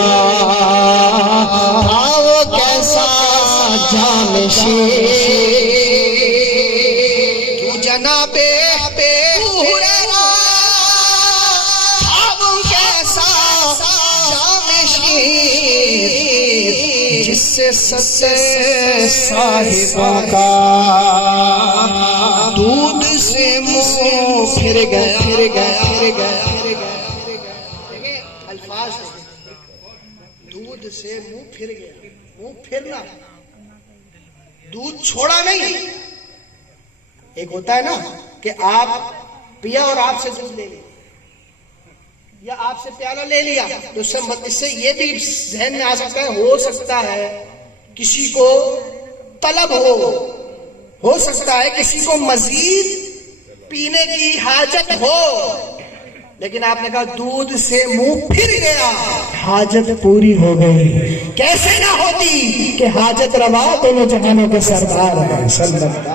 تھا وہ کیسا جانشین، کیوں جناب ابو ہریرہ تھا وہ کیسا جانشین جس سے سچے صاحبوں کا دودھ سے منہ پھر گیا. الفاظ دودھ سے منہ پھر گیا. منہ پھرنا، دودھ چھوڑا نہیں. ایک ہوتا ہے نا کہ آپ پیا اور آپ سے دودھ لے لیا یا آپ سے پیالہ لے لیا تو اس سے یہ بھی ذہن میں آ سکتا ہے، ہو سکتا ہے کسی کو طلب ہو سکتا ہے کسی کو مزید پینے کی حاجت ہو. لیکن آپ نے کہا دودھ سے منہ پھر گیا، حاجت پوری ہو گئی. کیسے نہ ہوتی کہ حاجت روا دونوں جہانوں کے سردار ہیں. صلی اللہ علیہ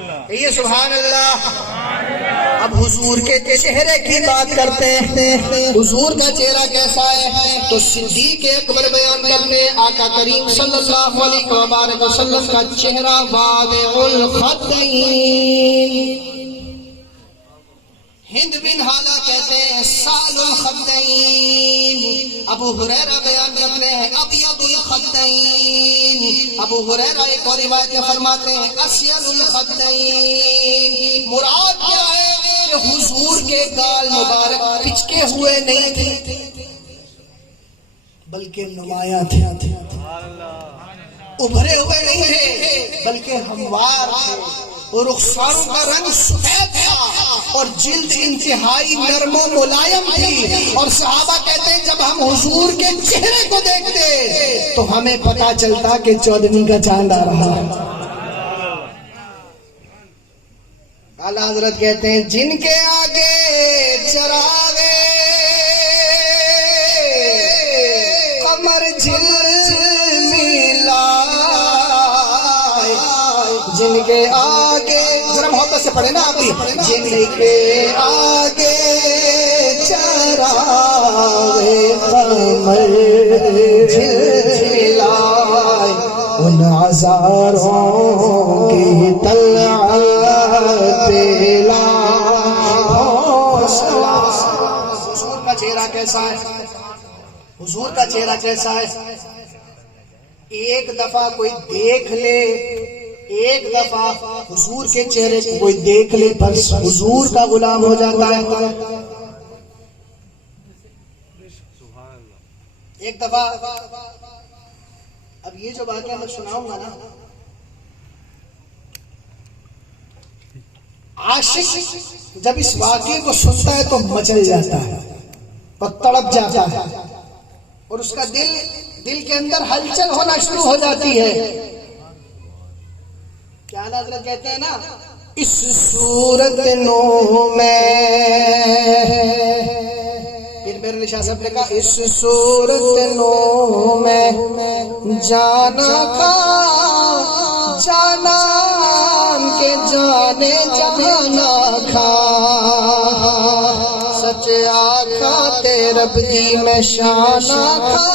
وسلم. یہ سبحان اللہ. اب اب حضور کے چہرے کی بات کرتے ہیں، حضور کا چہرہ کیسا ہے؟ تو صدیق اکبر بیان کرتے ہیں آقا کریم صلی اللہ علیہ وآلہ وسلم کا چہرہ واضح الخدین، ہند بن حالہ کہتے ہیں سال الخدین، ابو ہریرہ بیان کرتے ہیں ابیض الخدین، ابو ہریرہ ایک اور روایت میں فرماتے ہیں اسید الخدین۔ مراد کیا ہے کہ حضور کے گال مبارک پچکے ہوئے نہیں تھے بلکہ نمایاں تھے، ابھرے ہوئے نہیں تھے بلکہ ہموار تھے، اور رخساروں کا رنگ سفید تھا اور جلد انتہائی نرم و ملائم تھی، اور صحابہ کہتے ہیں جب ہم حضور کے چہرے کو دیکھتے تو ہمیں پتا چلتا کہ چودھویں کا چاند آ رہا ہے۔ اعلیٰ حضرت کہتے ہیں جن کے آگے چراغے قمر جھلملا، جن کے آگے ذرا محبت سے پڑھے نا آپ بھی، جن کے آگے چراغے قمر جھلملا، ان ہزاروں کی طلعت لا حوصلہ۔ حضور کا چہرہ کیسا ہے؟ حضور کا چہرہ کیسا ہے؟ ایک دفعہ کوئی دیکھ لے، ایک دفعہ حضور کے چہرے کو کوئی دیکھ لے بس حضور کا غلام ہو جاتا ہے۔ ایک دفعہ اب یہ جو واقعہ میں سناؤں گا نا، عاشق جب اس واقعے کو سنتا ہے تو مچل جاتا ہے اور تڑپ جاتا ہے، اور اس کا دل کے اندر ہلچل ہونا شروع ہو جاتی ہے۔ کیا حضرت کہتے ہیں نا، اس صورت نو میں، پھر میرے نشاہ صاحب نے کہا اس صورت نو میں جانا کا جانا کے جانے جانا کھا، سچ آکھا رب دی میں شانہ کھا،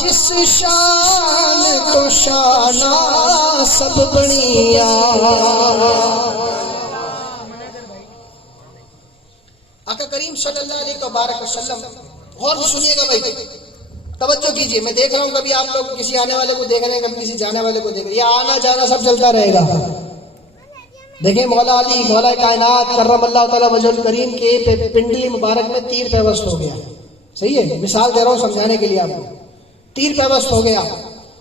جس شان تو شانہ سب بنیا۔ آقا کریم صلی اللہ علیہ وسلم، غور سے سنیے گا بھائی، توجہ کیجئے، میں دیکھ رہا ہوں کبھی آپ لوگ کسی آنے والے کو دیکھ رہے ہیں، کبھی کسی جانے والے کو دیکھ رہے ہیں، یہ آنا جانا سب چلتا رہے گا۔ دیکھیں مولا علی مولا کائنات کرم اللہ تعالیٰ وجہ الکریم کے پنڈلی مبارک میں تیر پیوست ہو گیا، صحیح ہے، مثال دے رہا ہوں سمجھانے کے لیے آپ کو، تیر پیوست ہو گیا،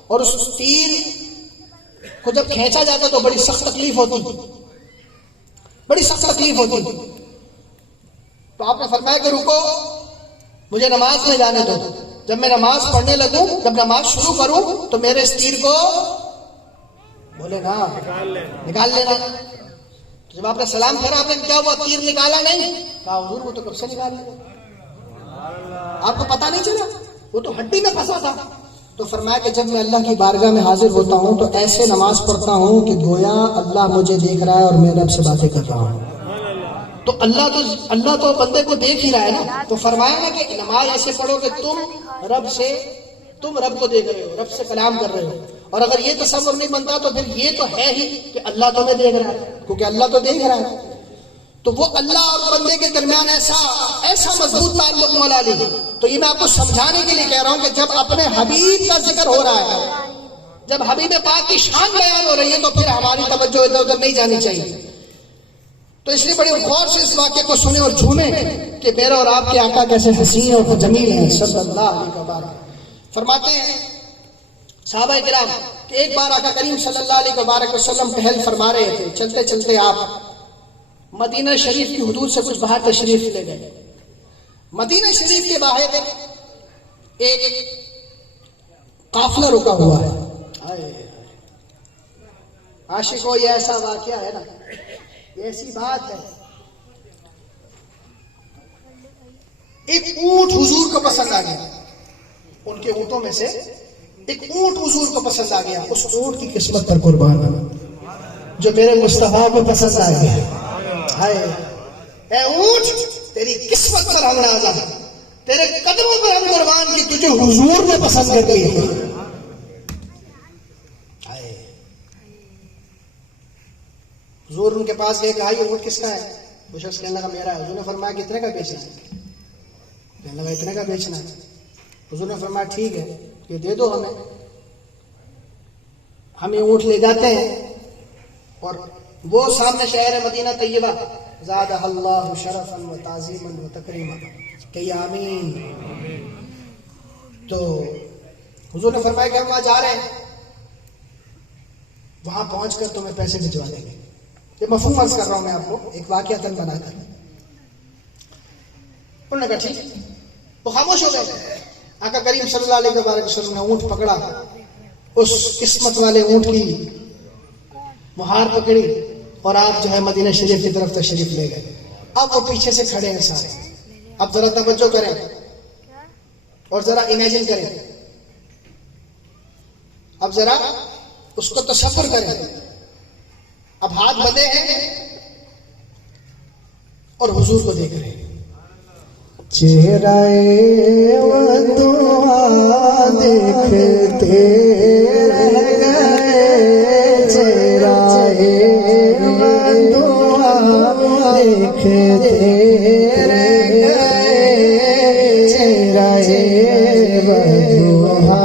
اور اس تیر کو جب کھینچا جاتا تو بڑی سخت تکلیف ہوتی، بڑی سخت تکلیف ہوتی، تو آپ نے فرمایا کہ رکو مجھے نماز میں جانے دو، جب میں نماز پڑھنے لگوں، جب نماز شروع کروں تو میرے اس تیر کو بولے نا نکال لینا۔ جب آپ نے سلام پھیرا، آپ نے کیا ہوا، تیر نکالا نہیں؟ کہا حضور وہ تو کب سے نکال لیا، آپ کو پتا نہیں چلا، وہ تو ہڈی میں پھنسا تھا۔ تو فرمایا کہ جب میں اللہ کی بارگاہ میں حاضر ہوتا ہوں تو ایسے نماز پڑھتا ہوں کہ گویا اللہ مجھے دیکھ رہا ہے اور میں رب سے باتیں کر رہا ہوں، تو اللہ تو بندے کو دیکھ ہی رہا ہے نا۔ تو فرمایا نا کہ نماز ایسے پڑھو کہ تم رب کو دیکھ رہے ہو، رب سے کلام کر رہے ہو، اور اگر یہ تصور نہیں بنتا تو پھر یہ تو ہے ہی کہ اللہ تمہیں دیکھ رہا ہے، کیونکہ اللہ تو دیکھ رہا ہے۔ تو وہ اللہ اور بندے کے درمیان ایسا مضبوط تعلق مولا علی، تو یہ میں آپ کو سمجھانے کے لیے کہہ رہا ہوں کہ جب اپنے حبیب کا ذکر ہو رہا ہے، جب حبیب پاک کی شان بیان ہو رہی ہے تو پھر ہماری توجہ ادھر ادھر نہیں جانی چاہیے۔ تو اس لیے بڑی غور سے اس واقعے کو سنیں اور جھومیں کہ میرا اور آپ کے آقا کیسے حسین اور جمیل ہیں صلی اللہ علیہ وسلم۔ فرماتے ہیں صحابہ کرام کہ ایک بار آقا کریم صلی اللہ علیہ وسلم پہل فرما رہے تھے، چلتے چلتے آپ مدینہ شریف کی حدود سے کچھ باہر تشریف لے گئے۔ مدینہ شریف کے باہر ایک قافلہ رکا ہوا ہے، عاشقوں یہ ایسا واقعہ ہے نا، یہ ایسی بات ہے، ایک اونٹ حضور کو پسند آ گیا، ان کے اونٹوں میں سے ایک اونٹ حضور کو پسند آ گیا، اس اونٹ کی قسمت پر قربان جو میرے مصطفیٰ کو پسند آ گیا۔ اے اونٹ تیری قسمت پر ہم نازا ہیں، تیرے قدموں پر ہم قربان کی، تجھے حضور نے پسند کر لیا۔ حضور ان کے پاس گئے، کہا یہ اونٹ کس کا ہے؟ وہ شخص کہنے لگا میرا ہے۔ حضور نے فرمایا کتنے کا بیچنا ہے؟ کہنے لگا اتنے کا بیچنا ہے۔ حضور نے فرمایا ٹھیک ہے یہ دے دو ہمیں۔ ہم یہ اونٹ لے جاتے ہیں اور وہ سامنے شہر مدینہ طیبہ، زادہ اللہ شرفا و تعظیما و تکریما، کہ آمین۔ تو حضور نے فرمایا کہ ہم وہاں جا رہے ہیں، وہاں پہنچ کر تمہیں پیسے بھجوا دیں گے۔ یہ مفہوم عرض کر رہا ہوں میں آپ کو ایک واقعہ بنا کر۔ انہوں نے کہا ٹھیک، وہ خاموش ہو گئے۔ آقا کریم صلی اللہ علیہ وسلم نے اونٹ پکڑا، اس قسمت والے اونٹ کی مہار پکڑی اور آپ جو ہے مدینہ شریف کی طرف تشریف لے گئے۔ اب وہ پیچھے سے کھڑے ہیں سارے۔ اب ذرا توجہ کریں اور ذرا امیجن کریں، اب ذرا اس کو تصور کریں۔ اب ہاتھ بندھے ہیں اور حضور کو دیکھ رہے ہیں۔ چہرہ ودعا دیکھتے رہ گئے، چہرہ ودعا دیکھتے رہ گئے، چہرہ ودعا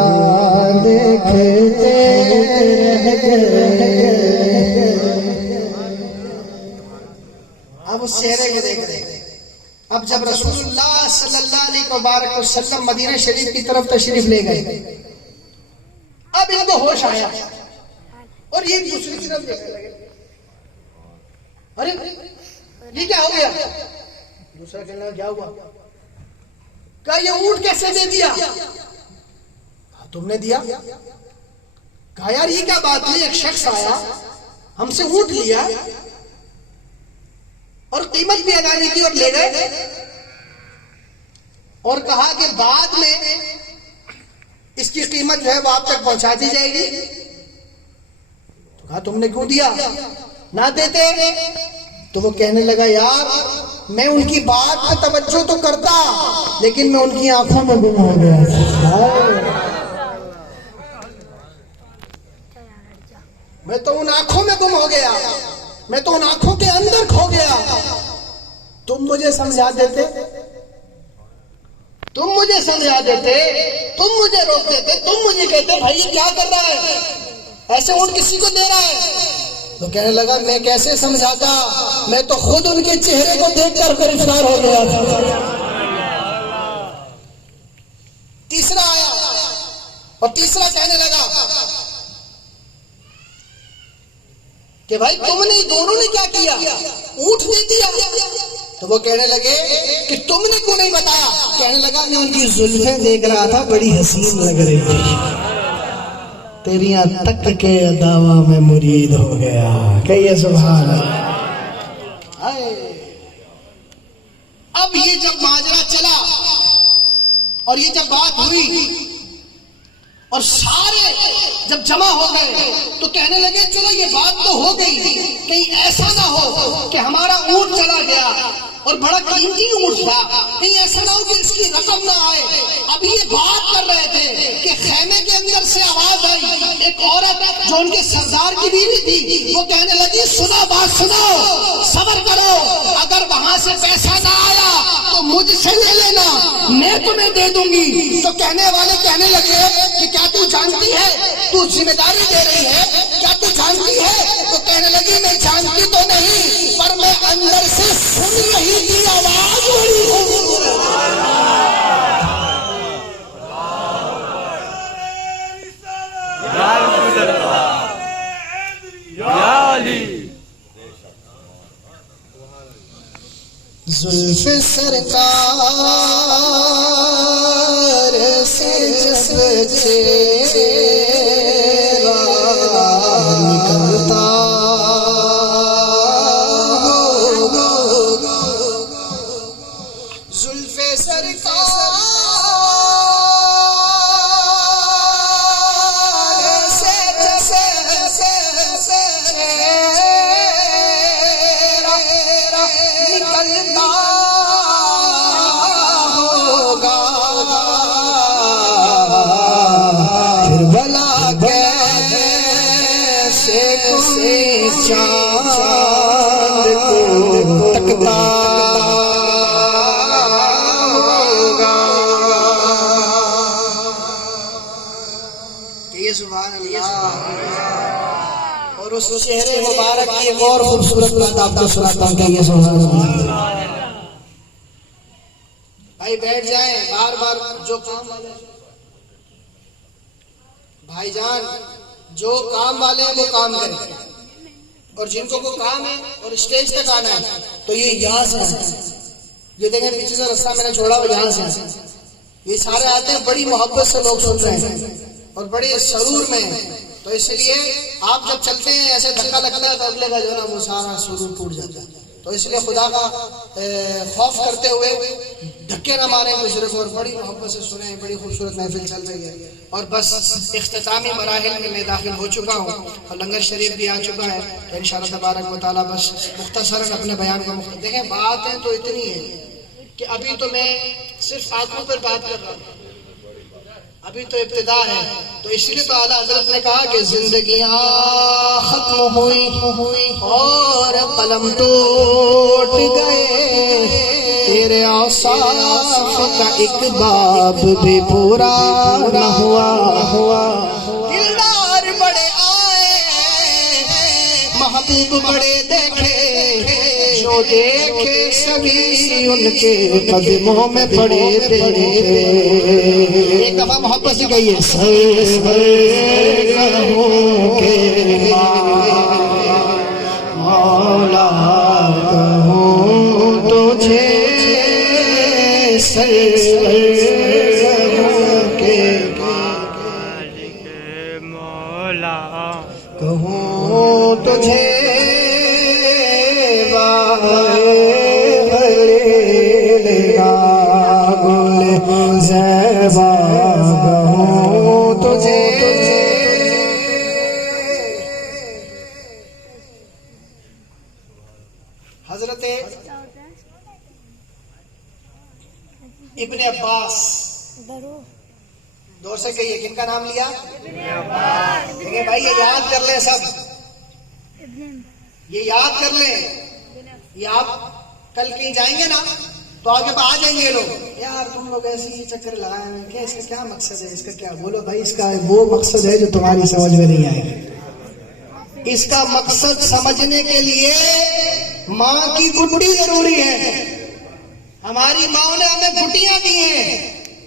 دیکھتے رہ گئے۔ اب اس چہرے کو دیکھ رہے ہیں۔ اب جب رسول اللہ صلی اللہ علیہ وبارک وسلم مدینہ شریف کی طرف تشریف لے گئے، اب ان کو ہوش آیا اور یہ دوسری طرف دیکھنے لگے، ارے یہ کیا ہو گیا؟ دوسرا کہنے لگا کیا ہوا؟ کہا یہ اونٹ کیسے دے دیا؟ تم نے دیا؟ کہا یار یہ کیا بات ہے، ایک شخص آیا ہم سے اونٹ لیا اور قیمت بھی ادا نہیں کی اور لے گئے، اور کہا کہ بعد میں اس کی قیمت جو ہے وہ آپ تک پہنچا دی جائے گی۔ تو کہا تم نے کیوں دیا؟ نہ دیتے؟ تو وہ کہنے لگا یار میں ان کی بات پہ توجہ تو کرتا لیکن میں ان کی آنکھوں میں گم ہو گیا، میں تو ان آنکھوں میں گم ہو گیا، میں تو ان آنکھوں کے اندر کھو گیا۔ تم مجھے سمجھا دیتے، تم مجھے سمجھا دیتے، تم مجھے روک دیتے، تم مجھے کہتے بھائی یہ کیا کر رہا ہے، ایسے اونٹ کسی کو دے رہا ہے؟ تو کہنے لگا میں کیسے سمجھاتا، میں تو خود ان کے چہرے کو دیکھ کر گرفتار ہو گیا تھا۔ تیسرا آیا اور تیسرا کہنے لگا کہ بھائی تم نے دونوں نے کیا کیا، اونٹ دے دیا؟ تو وہ کہنے لگے کہ تم نے کیوں نہیں بتایا؟ کہنے لگا میں ان کی زلفیں دیکھ رہا تھا، بڑی حسین لگ رہی تھی، تیریاں تک کے دعویٰ میں مرید ہو گیا۔ کہیے سبحان اللہ۔ اب یہ جب ماجرا چلا اور یہ جب بات ہوئی اور سارے جب جمع ہو گئے تو کہنے لگے چلو یہ بات تو ہو گئی، کہیں ایسا نہ ہو کہ ہمارا اونٹ چلا گیا اور بڑا قیمتی اونٹ تھا، کہیں ایسا نہ ہو کہ اس کی رقم نہ آئے۔ اب یہ بات کر رہے تھے کہ خیمے کے اندر سے آواز آئی، ایک عورت جو ان کے سردار کی بیوی تھی وہ کہنے لگی سنو بات سنو، صبر کرو، اگر وہاں سے پیسہ نہ آیا تو مجھ سے لے لینا، میں تمہیں دے دوں گی۔ تو کہنے والے کہنے لگے کہ کیا تو جانتی ہے تو ذمہ داری دے رہی ہے، کیا تو جانتی ہے؟ تو کہنے لگی میں جانتی تو نہیں پر میں اندر سے سن رہی تھی، آواز بڑی خوبصورت۔ زلف سرکار سے جس چہرہ نکلتا زلف سرکار سے جس چہرہ نکلتا چاند کو تکتا ہوگا. یہ سبحان اللہ. اور اس چہرے مبارک کی ایک اور خوبصورت بات آپ کو سناتا ہوں. کہ یہ سبحان اللہ. بھائی بیٹھ جائیں. بار بار جو کام والے بھائی جان جو کام والے ہیں وہ کام کریں, اور جن کو وہ کام ہے اور اسٹیج تک آنا ہے تو یہ یہاں سے یہ دیکھیں پیچھے سے راستہ میں نے چھوڑا وہ یہاں سے یہ سارے آتے ہیں. بڑی محبت سے لوگ سن رہے ہیں اور بڑے سرور میں ہیں. تو اس لیے آپ جب چلتے ہیں ایسے دھکا لگتا ہے تو اگلے کا جو ہے نا وہ سارا سرور ٹوٹ جاتا ہے. تو اس لیے خدا کا خوف کرتے ہوئے دھکے نہ ماریں دوسرے کو, اور بڑی محبت سے سنیں. بڑی خوبصورت محفل چل رہی ہے اور بس اختتامی مراحل میں داخل ہو چکا ہوں اور لنگر شریف بھی آ چکا ہے. تو انشاءاللہ تبارک و تعالیٰ بس مختصراً اپنے بیان کو دیکھیں. باتیں تو اتنی ہے کہ ابھی تو میں صرف آنکھوں پر بات کر رہا ہوں, ابھی تو ابتدا ہے. تو اس لیے تو اعلیٰ حضرت نے کہا کہ زندگیاں ختم ہوئی اور قلم ٹوٹ گئے, تیرے اوصاف کا ایک باب بھی پورا نہ ہوا. دلدار بڑے آئے محبوب بڑے دیکھے, جو دیکھے سبھی ان کے قدموں میں پڑے تھے. ایک دفعہ محبت سے کہیے مولا کہوں تجھے مولا کہوں تجھے حضرت ابن عباس دور سے کہیے کن کا نام لیا؟ دیکھیں بھائی یہ یاد کر لیں, سب یہ یاد کر لیں. یہ آپ کل کہیں جائیں گے نا تو آپ کے پاس آ جائیں گے لوگ, یار تم لوگ ایسے ہی چکر لگائے ہیں کہ اس کا کیا مقصد ہے, اس کا کیا. بولو بھائی اس کا وہ مقصد ہے جو تمہاری سمجھ میں نہیں آئے گا. اس کا مقصد سمجھنے کے لیے ماں کی گھٹی ضروری ہے. ہماری ماں نے ہمیں گھٹیاں دی ہیں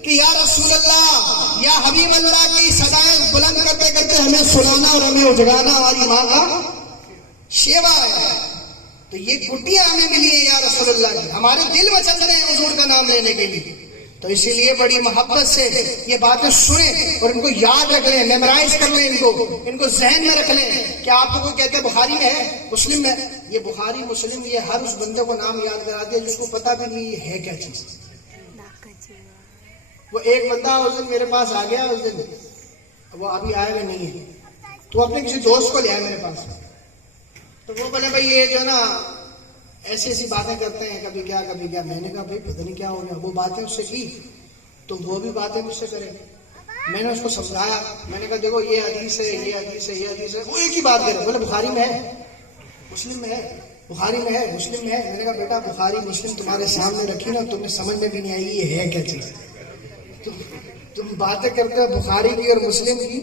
کہ یا رسول اللہ یا حبیب اللہ کی صدائیں بلند کرتے کرتے ہمیں سلانا اور ہمیں اجگانا ہماری ماں کا شیوا ہے. تو یہ گھٹیاں ہمیں ملی ہیں یا رسول اللہ کی, ہمارے دل میں چل رہے ہیں حضور کا نام لینے کے لیے. تو اسی لیے بڑی محبت سے یہ باتیں سنیں اور ان کو یاد رکھ لیں, میمورائز کر لیں, ان کو ذہن میں رکھ لیں. کہ آپ کو کوئی کہتے ہیں بخاری میں ہے, مسلم میں, یہ بخاری مسلم یہ ہر اس بندے کو نام یاد کرا دیا جس کو پتہ بھی نہیں یہ ہے کیا چیز. وہ ایک بندہ اس دن میرے پاس آ گیا, اس دن وہ ابھی آئے ہوئے نہیں ہے, تو اپنے کسی دوست کو لے آئے میرے پاس. تو وہ بولے بھائی یہ جو ہے نا ایسی ایسی باتیں کرتے ہیں, کبھی کیا کبھی کیا. میں نے کہا بھائی پتہ نہیں کیا ہو گیا. وہ باتیں اس سے کی تو وہ بھی باتیں مجھ سے کرے. میں نے اس کو سمجھایا, میں نے کہا دیکھو یہ حدیث ہے, یہ حدیث ہے, یہ حدیث ہے. وہ ایک ہی بات کرے, بولے بخاری میں ہے, مسلم میں ہے, بخاری میں ہے, مسلم میں ہے. میں نے کہا بیٹا بخاری مسلم تمہارے سامنے رکھی نا, تمہیں سمجھ میں بھی نہیں آئی یہ ہے کیا چیز. تم باتیں کرتے ہو بخاری کی اور مسلم کی.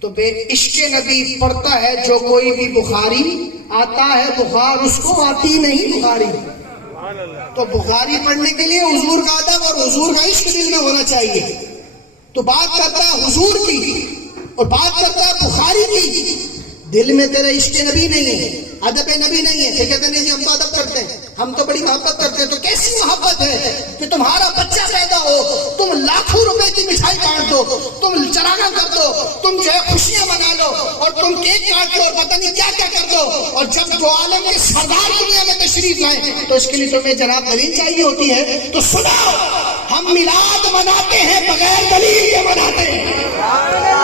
تو بے عشق نبی پڑھتا ہے جو کوئی بھی بخاری, آتا ہے بخار اس کو آتی نہیں بخاری. تو بخاری پڑھنے کے لیے حضور کا ادب اور حضور کا عشق دل میں ہونا چاہیے. تو بات کرتا ہے حضور کی اور بات کرتا ہے بخاری کی, دل میں تیرے عشق نبی نہیں ہے, ادب نبی نہیں ہے. پھر کہتے ہیں جی ہم تو ادب کرتے ہیں, ہم تو بڑی محبت کرتے ہیں. تو کیسی محبت ہے کہ تمہارا بچہ پیدا ہو, تم لاکھوں روپے کی مٹھائی کاٹ دو, تم چراغاں کر دو, تم جو ہے خوشیاں منا لو, اور تم کیک کاٹ لو, پتہ نہیں کیا کیا کر دو, اور جب دو عالم کے سردار دنیا میں تشریف لائیں تو اس کے لیے تمہیں جناب دلیل چاہیے ہوتی ہے. تو سنو, ہم میلاد مناتے ہیں بغیر دلیل کے مناتے ہیں.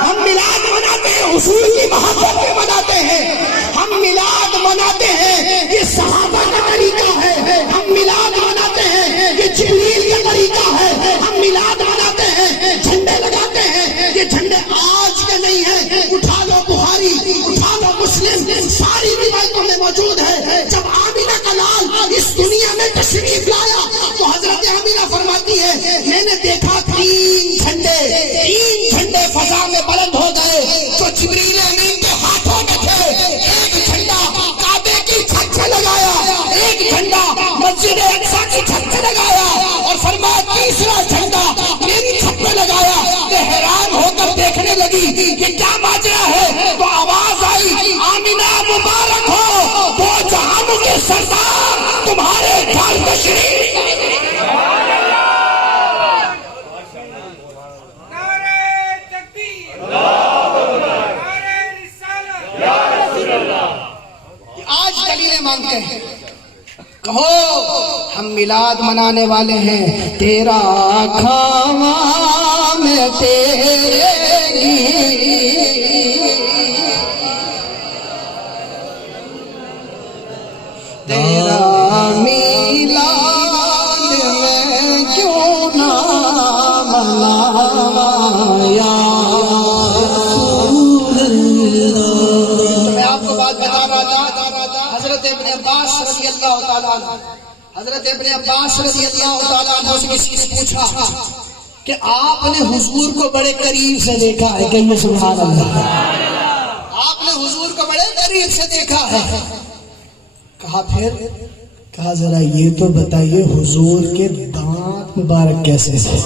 ہم میلاد مناتے ہیں حضور کی محبت میں مناتے ہیں. ہم میلاد مناتے ہیں یہ صحابہ کا طریقہ ہے. ہم میلاد مناتے ہیں یہ جبریل کا طریقہ ہے. ہم میلاد مناتے ہیں, جھنڈے لگاتے ہیں, یہ جھنڈے آج کے نہیں ہیں. اٹھا لو بخاری, اٹھا لو مسلم, ساری روایتوں میں تشریف لایا تو حضرت آمینہ فرماتی ہے میں نے دیکھا تین جھنڈے فضا میں بلند ہو گئے جو جبریل امین کے ہاتھوں میں تھے. ایک جھنڈا کعبے کی چھت سے لگایا, ایک جھنڈا مسجد اقصیٰ کی چھت سے لگایا, اور فرمایا تیسرا جھنڈا میری چھت پہ لگایا. میں حیران ہو کر دیکھنے لگی کہ کیا ماجرا ہے, تو آواز آئی آمینہ مبارک ہو, وہ جہانوں کے سردار تمہارے گھر تشریف. آج دلیلیں مانگتے ہیں, کہو ہم میلاد منانے والے ہیں, تیرا کھانا میں تیرے تیرا میلاد میں کیوں نہ منایا. میں آپ کو بات بتا رہا تھا, حضرت ابن عباس رضی اللہ تعالیٰ عنہ, حضرت ابن عباس رضی اللہ تعالیٰ عنہ سے کسی نے پوچھا کہ آپ نے حضور کو بڑے قریب سے دیکھا ہے, کہیے سبحان اللہ. آپ نے حضور کو بڑے قریب سے دیکھا ہے. کہا پھر, کہا ذرا یہ تو بتائیے حضور کے دانت مبارک کیسے ہیں,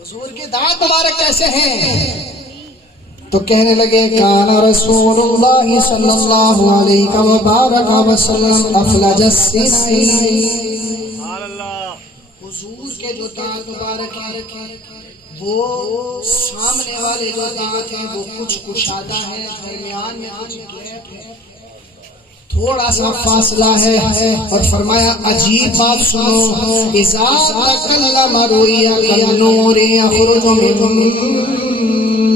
حضور کے دانت مبارک کیسے ہیں. تو کہنے لگے کان رسول اللہ صلی اللہ علیہ وبارک وسلم افلج السنین. حضور کے جو دانت مبارک ہیں وہ سامنے والے جو دانت ہیں وہ کچھ کشادہ ہے, درمیان میں کچھ گیپ ہے, تھوڑا سا فاصلہ ہے. اور فرمایا عجیب بات سنو, اذا تکلم رؤیا کالنور یخرج من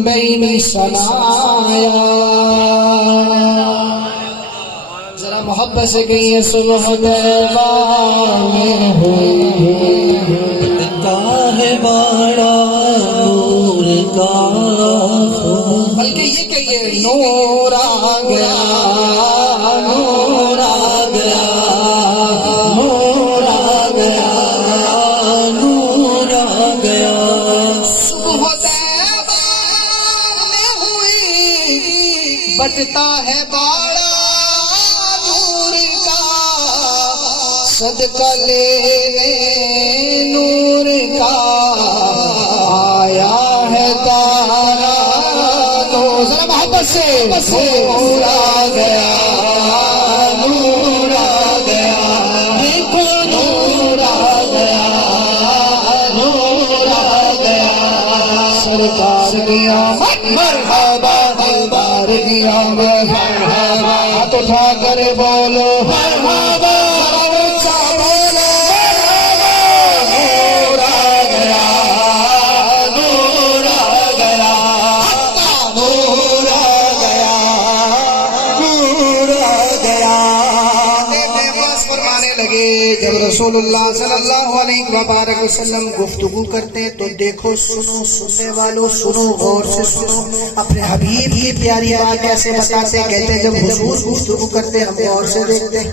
بین صنایا. ذرا محبت سے کہیے صبح دیوار میں ہوئی ہے بڑا نور کا, بلکہ یہ کہیے نور آ گیا, نور آ گیا, نور آ گیا, نور آ گیا. صبح دیوار میں ہوئی بٹتا ہے باڑا نور کا, صدقہ لینے نور کا آیا ہے تارا. تو ذرا محبت سے نور آ گیا, نور آ گیا, دیکھو نور آ گیا, نور آ گیا. سرکار کی آمد مرحبا, دیدار کی آمد مرحبا, ہاتھ اٹھا کر بولو مرحبا, اونچا بولو مرحبا. نور آ گیا, نور آ گیا, نور آ گیا, نور آ گیا. بس فرمانے لگے جب رسول اللہ صلی اللہ علیہ وبارک وسلم گفتگو کرتے تو دیکھو سنو, سننے والوں سنو, غور سے سنو, اپنے حبیب کی پیاری بات کیسے بتاتے. کہتے ہیں جب حضور گفتگو کرتے ہم غور سے دیکھتے ہیں.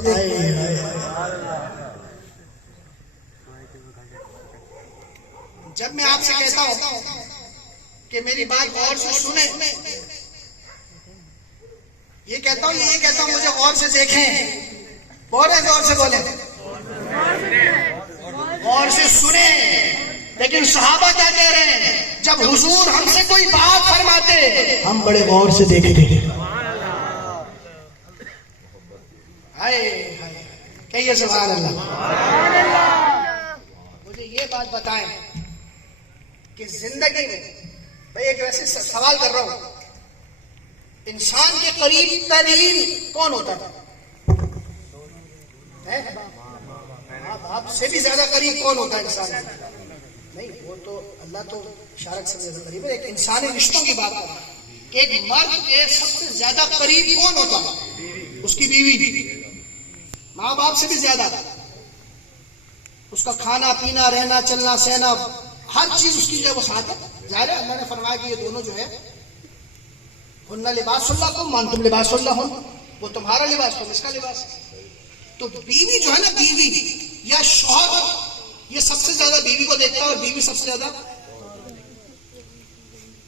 جب میں آپ سے کہتا ہوں کہ میری بات غور سے سنیں, یہ کہتا ہوں مجھے غور سے دیکھیں, بولے غور سے بولیں, غور سے سنیں. لیکن صحابہ کیا کہہ رہے ہیں, جب حضور ہم سے کوئی بات فرماتے ہم بڑے غور سے دیکھتے ہیں. کہیے سبحان اللہ. مجھے یہ بات بتائیں کہ زندگی میں, بھائی ایک ویسے سوال کر رہا ہوں, انسان کے قریب ترین کون ہوتا تھا؟ باپ سے بھی زیادہ قریب کون ہوتا ہے انسان؟ نہیں, وہ تو اللہ تو اشارت سے زیادہ قریب ہے. ایک انسانی رشتوں کی بات کر رہا ہے کہ ایک مرد کے سب سے زیادہ قریب کون ہوتا ہے؟ اس کی بیوی. ماں باپ سے بھی زیادہ, اس کا کھانا پینا, رہنا, چلنا, سہنا, ہر چیز اس کی جو ہے وہ ساتھ ہے. ظاہر ہے اللہ نے فرمایا کہ یہ دونوں جو ہے ہن لباس اللہ کو, مان تم لباس اللہ ہن, وہ تمہارا لباس, تم اس کا لباس. تو بیوی جو ہے نا، بیوی یا شوہر، یہ سب سے زیادہ بیوی کو دیکھتا ہے اور بیوی سب سے زیادہ.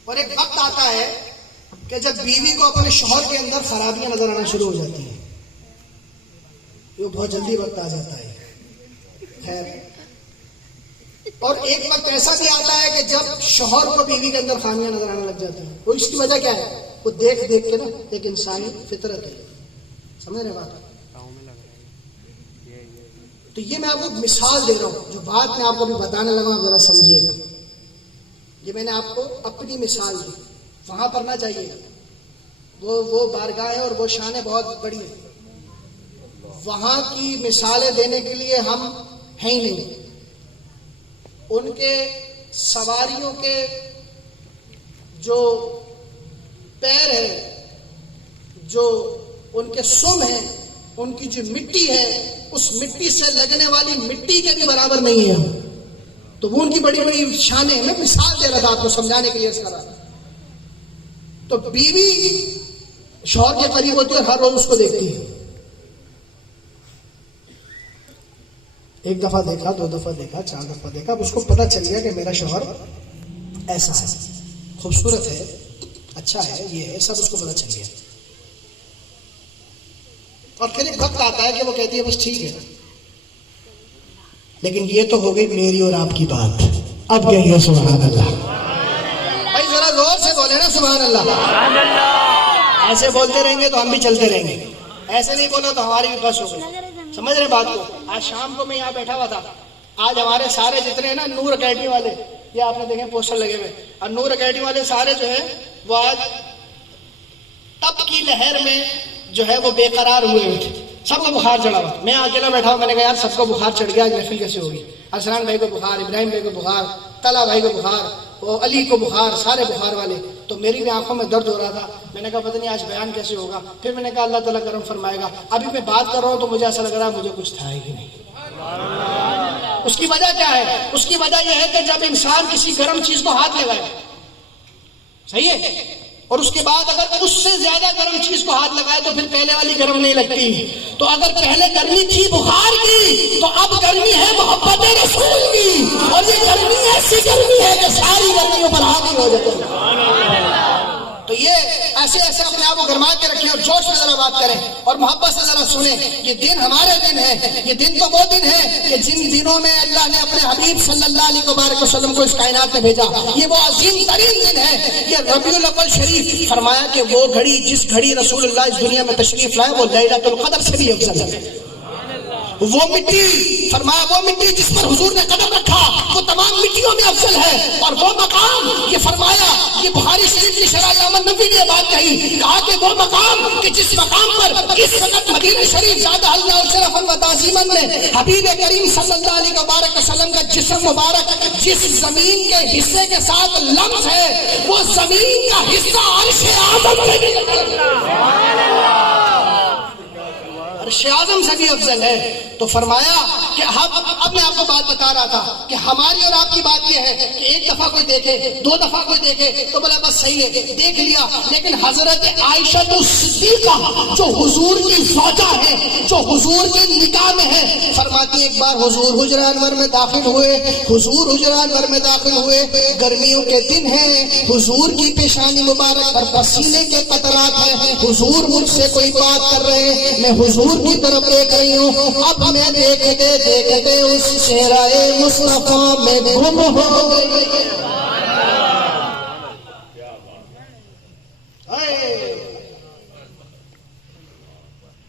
اور ایک وقت آتا ہے کہ جب بیوی کو اپنے شوہر کے اندر خرابیاں نظر آنا شروع ہو جاتی ہیں. یہ بہت جلدی وقت آ جاتا ہے. خیر، اور ایک وقت ایسا بھی آتا ہے کہ جب شوہر کو بیوی کے اندر خامیاں نظر آنے لگ جاتی ہیں. وہ اس کی وجہ کیا ہے؟ وہ دیکھ دیکھ کے نا ایک انسانی فطرت ہے. سمجھ رہے بات؟ تو یہ میں آپ کو مثال دے رہا ہوں، جو بات میں آپ کو بھی بتانے لگا آپ ذرا سمجھیے گا. یہ میں نے آپ کو اپنی مثال دی، وہاں پر نہ جائیے گا. وہ بارگاہیں اور وہ شانیں بہت بڑی ہیں، وہاں کی مثالیں دینے کے لیے ہم ہیں ہی نہیں. ان کے سواریوں کے جو پیر ہیں، جو ان کے سم ہیں، ان کی جو مٹی ہے، اس مٹی سے لگنے والی مٹی کے بھی برابر نہیں ہے. تو وہ ان کی بڑی بڑی شانیں. میں مثال دے رہا تھا آپ کو سمجھانے کے لیے اس طرح. تو بیوی شوہر کے قریب ہوتی ہے اور ہر روز اس کو دیکھتی ہے. ایک دفعہ دیکھا، دو دفعہ دیکھا، چار دفعہ دیکھا، اب اس کو پتہ چل گیا کہ میرا شوہر ایسا ہے، خوبصورت ہے، اچھا ہے، یہ ہے، سب اس کو پتہ چل گیا. اور پھر ایک وقت آتا ہے کہ وہ کہتی ہے بس ٹھیک ہے، لیکن یہ تو ہو گئی میری اور آپ کی بات. اب کہیے سبحان اللہ. بھائی ذرا زور سے بولے نا سبحان اللہ. ایسے بولتے رہیں گے تو ہم بھی چلتے رہیں گے، ایسے نہیں بولا تو ہماری بھی بس ہو گئی. سمجھ رہے بات کو؟ آج شام کو میں یہاں بیٹھا ہوا تھا. آج ہمارے سارے جتنے ہیں نا نور اکیڈمی والے، یہ آپ نے دیکھے پوسٹر لگے ہوئے، اور نور اکیڈمی والے سارے جو ہیں وہ آج تب کی لہر میں جو ہے وہ بے قرار ہوئے تھے. سب کو بخار چڑھا ہوا. میں اکیلا بیٹھا ہوں، میں نے کہا یار سب کو بخار چڑھ گیا، محفل کیسے ہوگی؟ حسنان بھائی کو بخار، ابراہیم بھائی کو بخار، طلحہ بھائی کو بخار، علی کو بخار، سارے بخار والے. تو میری بھی آنکھوں میں درد ہو رہا تھا. میں نے کہا پتہ نہیں آج بیان کیسے ہوگا. پھر میں نے کہا اللہ تعالیٰ کرم فرمائے گا. ابھی میں بات کر رہا ہوں تو مجھے ایسا لگ رہا ہے مجھے کچھ تھا ہی نہیں. اس کی وجہ کیا ہے؟ اس کی وجہ یہ ہے کہ جب انسان کسی گرم چیز کو ہاتھ لگائے، صحیح ہے، اور اس کے بعد اگر اس سے زیادہ گرم چیز کو ہاتھ لگائے تو پھر پہلے والی گرم نہیں لگتی. تو اگر پہلے گرمی تھی بخار کی تو اب گرمی ہے محبت رسول کی، اور یہ گرمی ایسی گرمی ہے کہ ساری گرمیوں پر حاوی ہو جاتی ہے. تو یہ ایسے ایسے اپنے آپ کو گرما کے رکھیں اور جوش میں ذرا بات کریں اور محبت سے ذرا سنیں. یہ دن ہمارے دن ہے. یہ دن تو وہ دن ہے کہ جن دنوں میں اللہ نے اپنے حبیب صلی اللہ علیہ وبارک وسلم کو اس کائنات میں بھیجا. یہ وہ عظیم ترین دن ہے. یہ ربیع الاول شریف فرمایا کہ وہ گھڑی جس گھڑی رسول اللہ اس دنیا میں تشریف لائے وہ لیلۃ القدر سے بھی افضل ہے. وہ مٹی فرمایا، وہ مٹی جس پر حضور نے قدم رکھا وہ تمام مٹیوں میں افضل ہے. اور وہ مقام یہ فرمایا، یہ بخاری شریف کی شرح احمد نبی نے بات کہی، کہا کہ وہ مقام کہ جس مقام پر اس وقت مدینہ شریف زیادہ اللہ شرفا و تعظیما میں حبیب کریم صلی اللہ علیہ وبارک وسلم کا جسم مبارک جس زمین کے حصے کے ساتھ لمس ہے وہ زمین کا حصہ عرش اعظم سے بھی عرش اعظم سے بھی افضل ہے. تو فرمایا کہ اب میں آپ کو بات بتا رہا تھا کہ ہماری اور آپ کی بات یہ ہے کہ ایک دفعہ کوئی دیکھے، دو دفعہ کوئی دیکھے تو بولا بس صحیح ہے دیکھ لیا. لیکن حضرت عائشہ صدیقہ جو حضور کی زوجہ ہے، جو حضور کے نکاح میں ہے، فرماتی ایک بار حضور حجرہ انور میں داخل ہوئے، حضور حجرہ انور میں داخل ہوئے، گرمیوں کے دن ہیں، حضور کی پیشانی مبارک پر پسینے کے قطرات ہیں، حضور مجھ سے کوئی بات کر رہے ہیں، میں حضور کی طرف دیکھ رہی ہوں. اب میں دیکھتے دیکھتے اس چہرہ مصطفیٰ میں گم ہو گئی.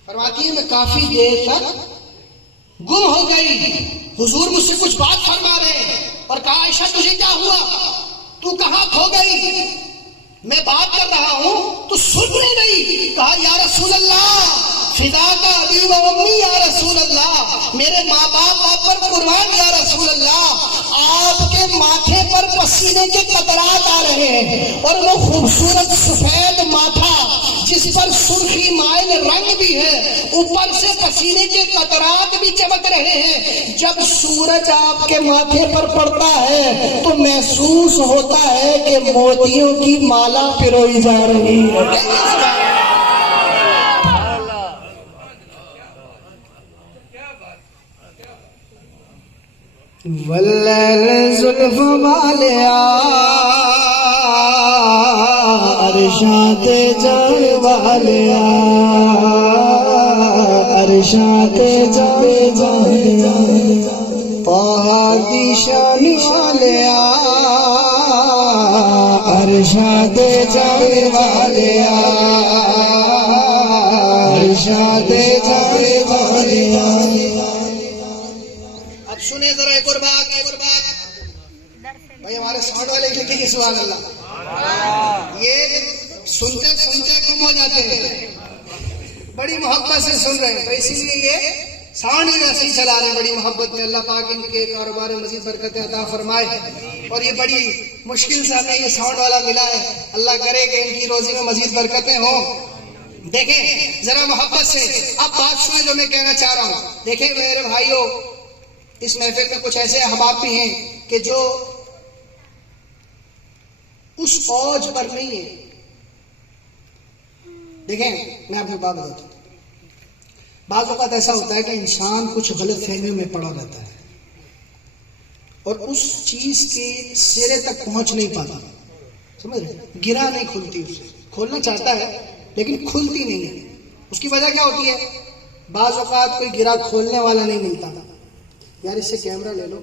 فرماتی ہے میں کافی دیر تک گم ہو گئی. حضور مجھ سے کچھ بات فرما رہے ہیں اور کہا عائشہ تجھے کیا ہوا، تو کہاں کھو گئی؟ میں بات کر رہا ہوں تو سن نہیں. کہا یا رسول اللہ فدا کا ابی و امی یا رسول اللہ، میرے ماں باپ آپ پر قربان یا رسول اللہ. آپ کے ماتھے پر پسینے کے قطرات آ رہے ہیں اور وہ خوبصورت سفید ماتھا جس پر سرخی مائل رنگ بھی ہے، اوپر سے پسینے کے قطرات بھی چمک رہے ہیں. جب سورج آپ کے ماتھے پر پڑتا ہے تو محسوس ہوتا ہے کہ موتیوں کی مالا پروئی جا رہی ہے. واللیل زلف والیا عرشاں تے جان والیا عرشاں تے جان طه دی شان والیا عرشاں تے جان والیا عرشاں تے جان والیا. اب سنیں ذرا ایک اور بات بھائی ہمارے ساؤنڈ والے لکھیں گے سبحان اللہ. یہ سنتے سنتے گم ہو جاتے ہیں, بڑی محبت سے سن رہے ہیں تو اسی لیے یہ ساؤنڈ بھی ایسے ہی چلا رہے ہیں بڑی محبت میں. اللہ پاک ان کے کاروبار میں مزید برکت عطا فرمائے. اور یہ بڑی مشکل سے ہمیں یہ ساؤنڈ والا ملا ہے, اللہ کرے کہ ان کی روزی میں مزید برکتیں ہوں. دیکھیں ذرا محبت سے اب بات سنیں جو میں کہنا چاہ رہا ہوں. دیکھیں میرے بھائیوں, اس محفل میں کچھ ایسے احباب بھی ہیں کہ جو اس اوج پر نہیں ہے. دیکھیں میں آپ کو بات بتاتا ہوں, بعض اوقات ایسا ہوتا ہے کہ انسان کچھ غلط فہمیوں میں پڑا رہتا ہے اور اس چیز کے سرے تک پہنچ نہیں پاتا, سمجھ رہے, گرا نہیں کھلتی, اسے کھولنا چاہتا ہے لیکن کھلتی نہیں ہے. اس کی وجہ کیا ہوتی ہے؟ بعض اوقات کوئی گرا کھولنے والا نہیں ملتا. یار اس سے کیمرہ لے لو,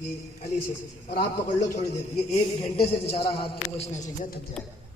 یہ علی سے, اور آپ پکڑ لو تھوڑی دیر, یہ 1 گھنٹے سے بیچارہ ہاتھ کو اس نے ایسے کیا تھک جائے گا.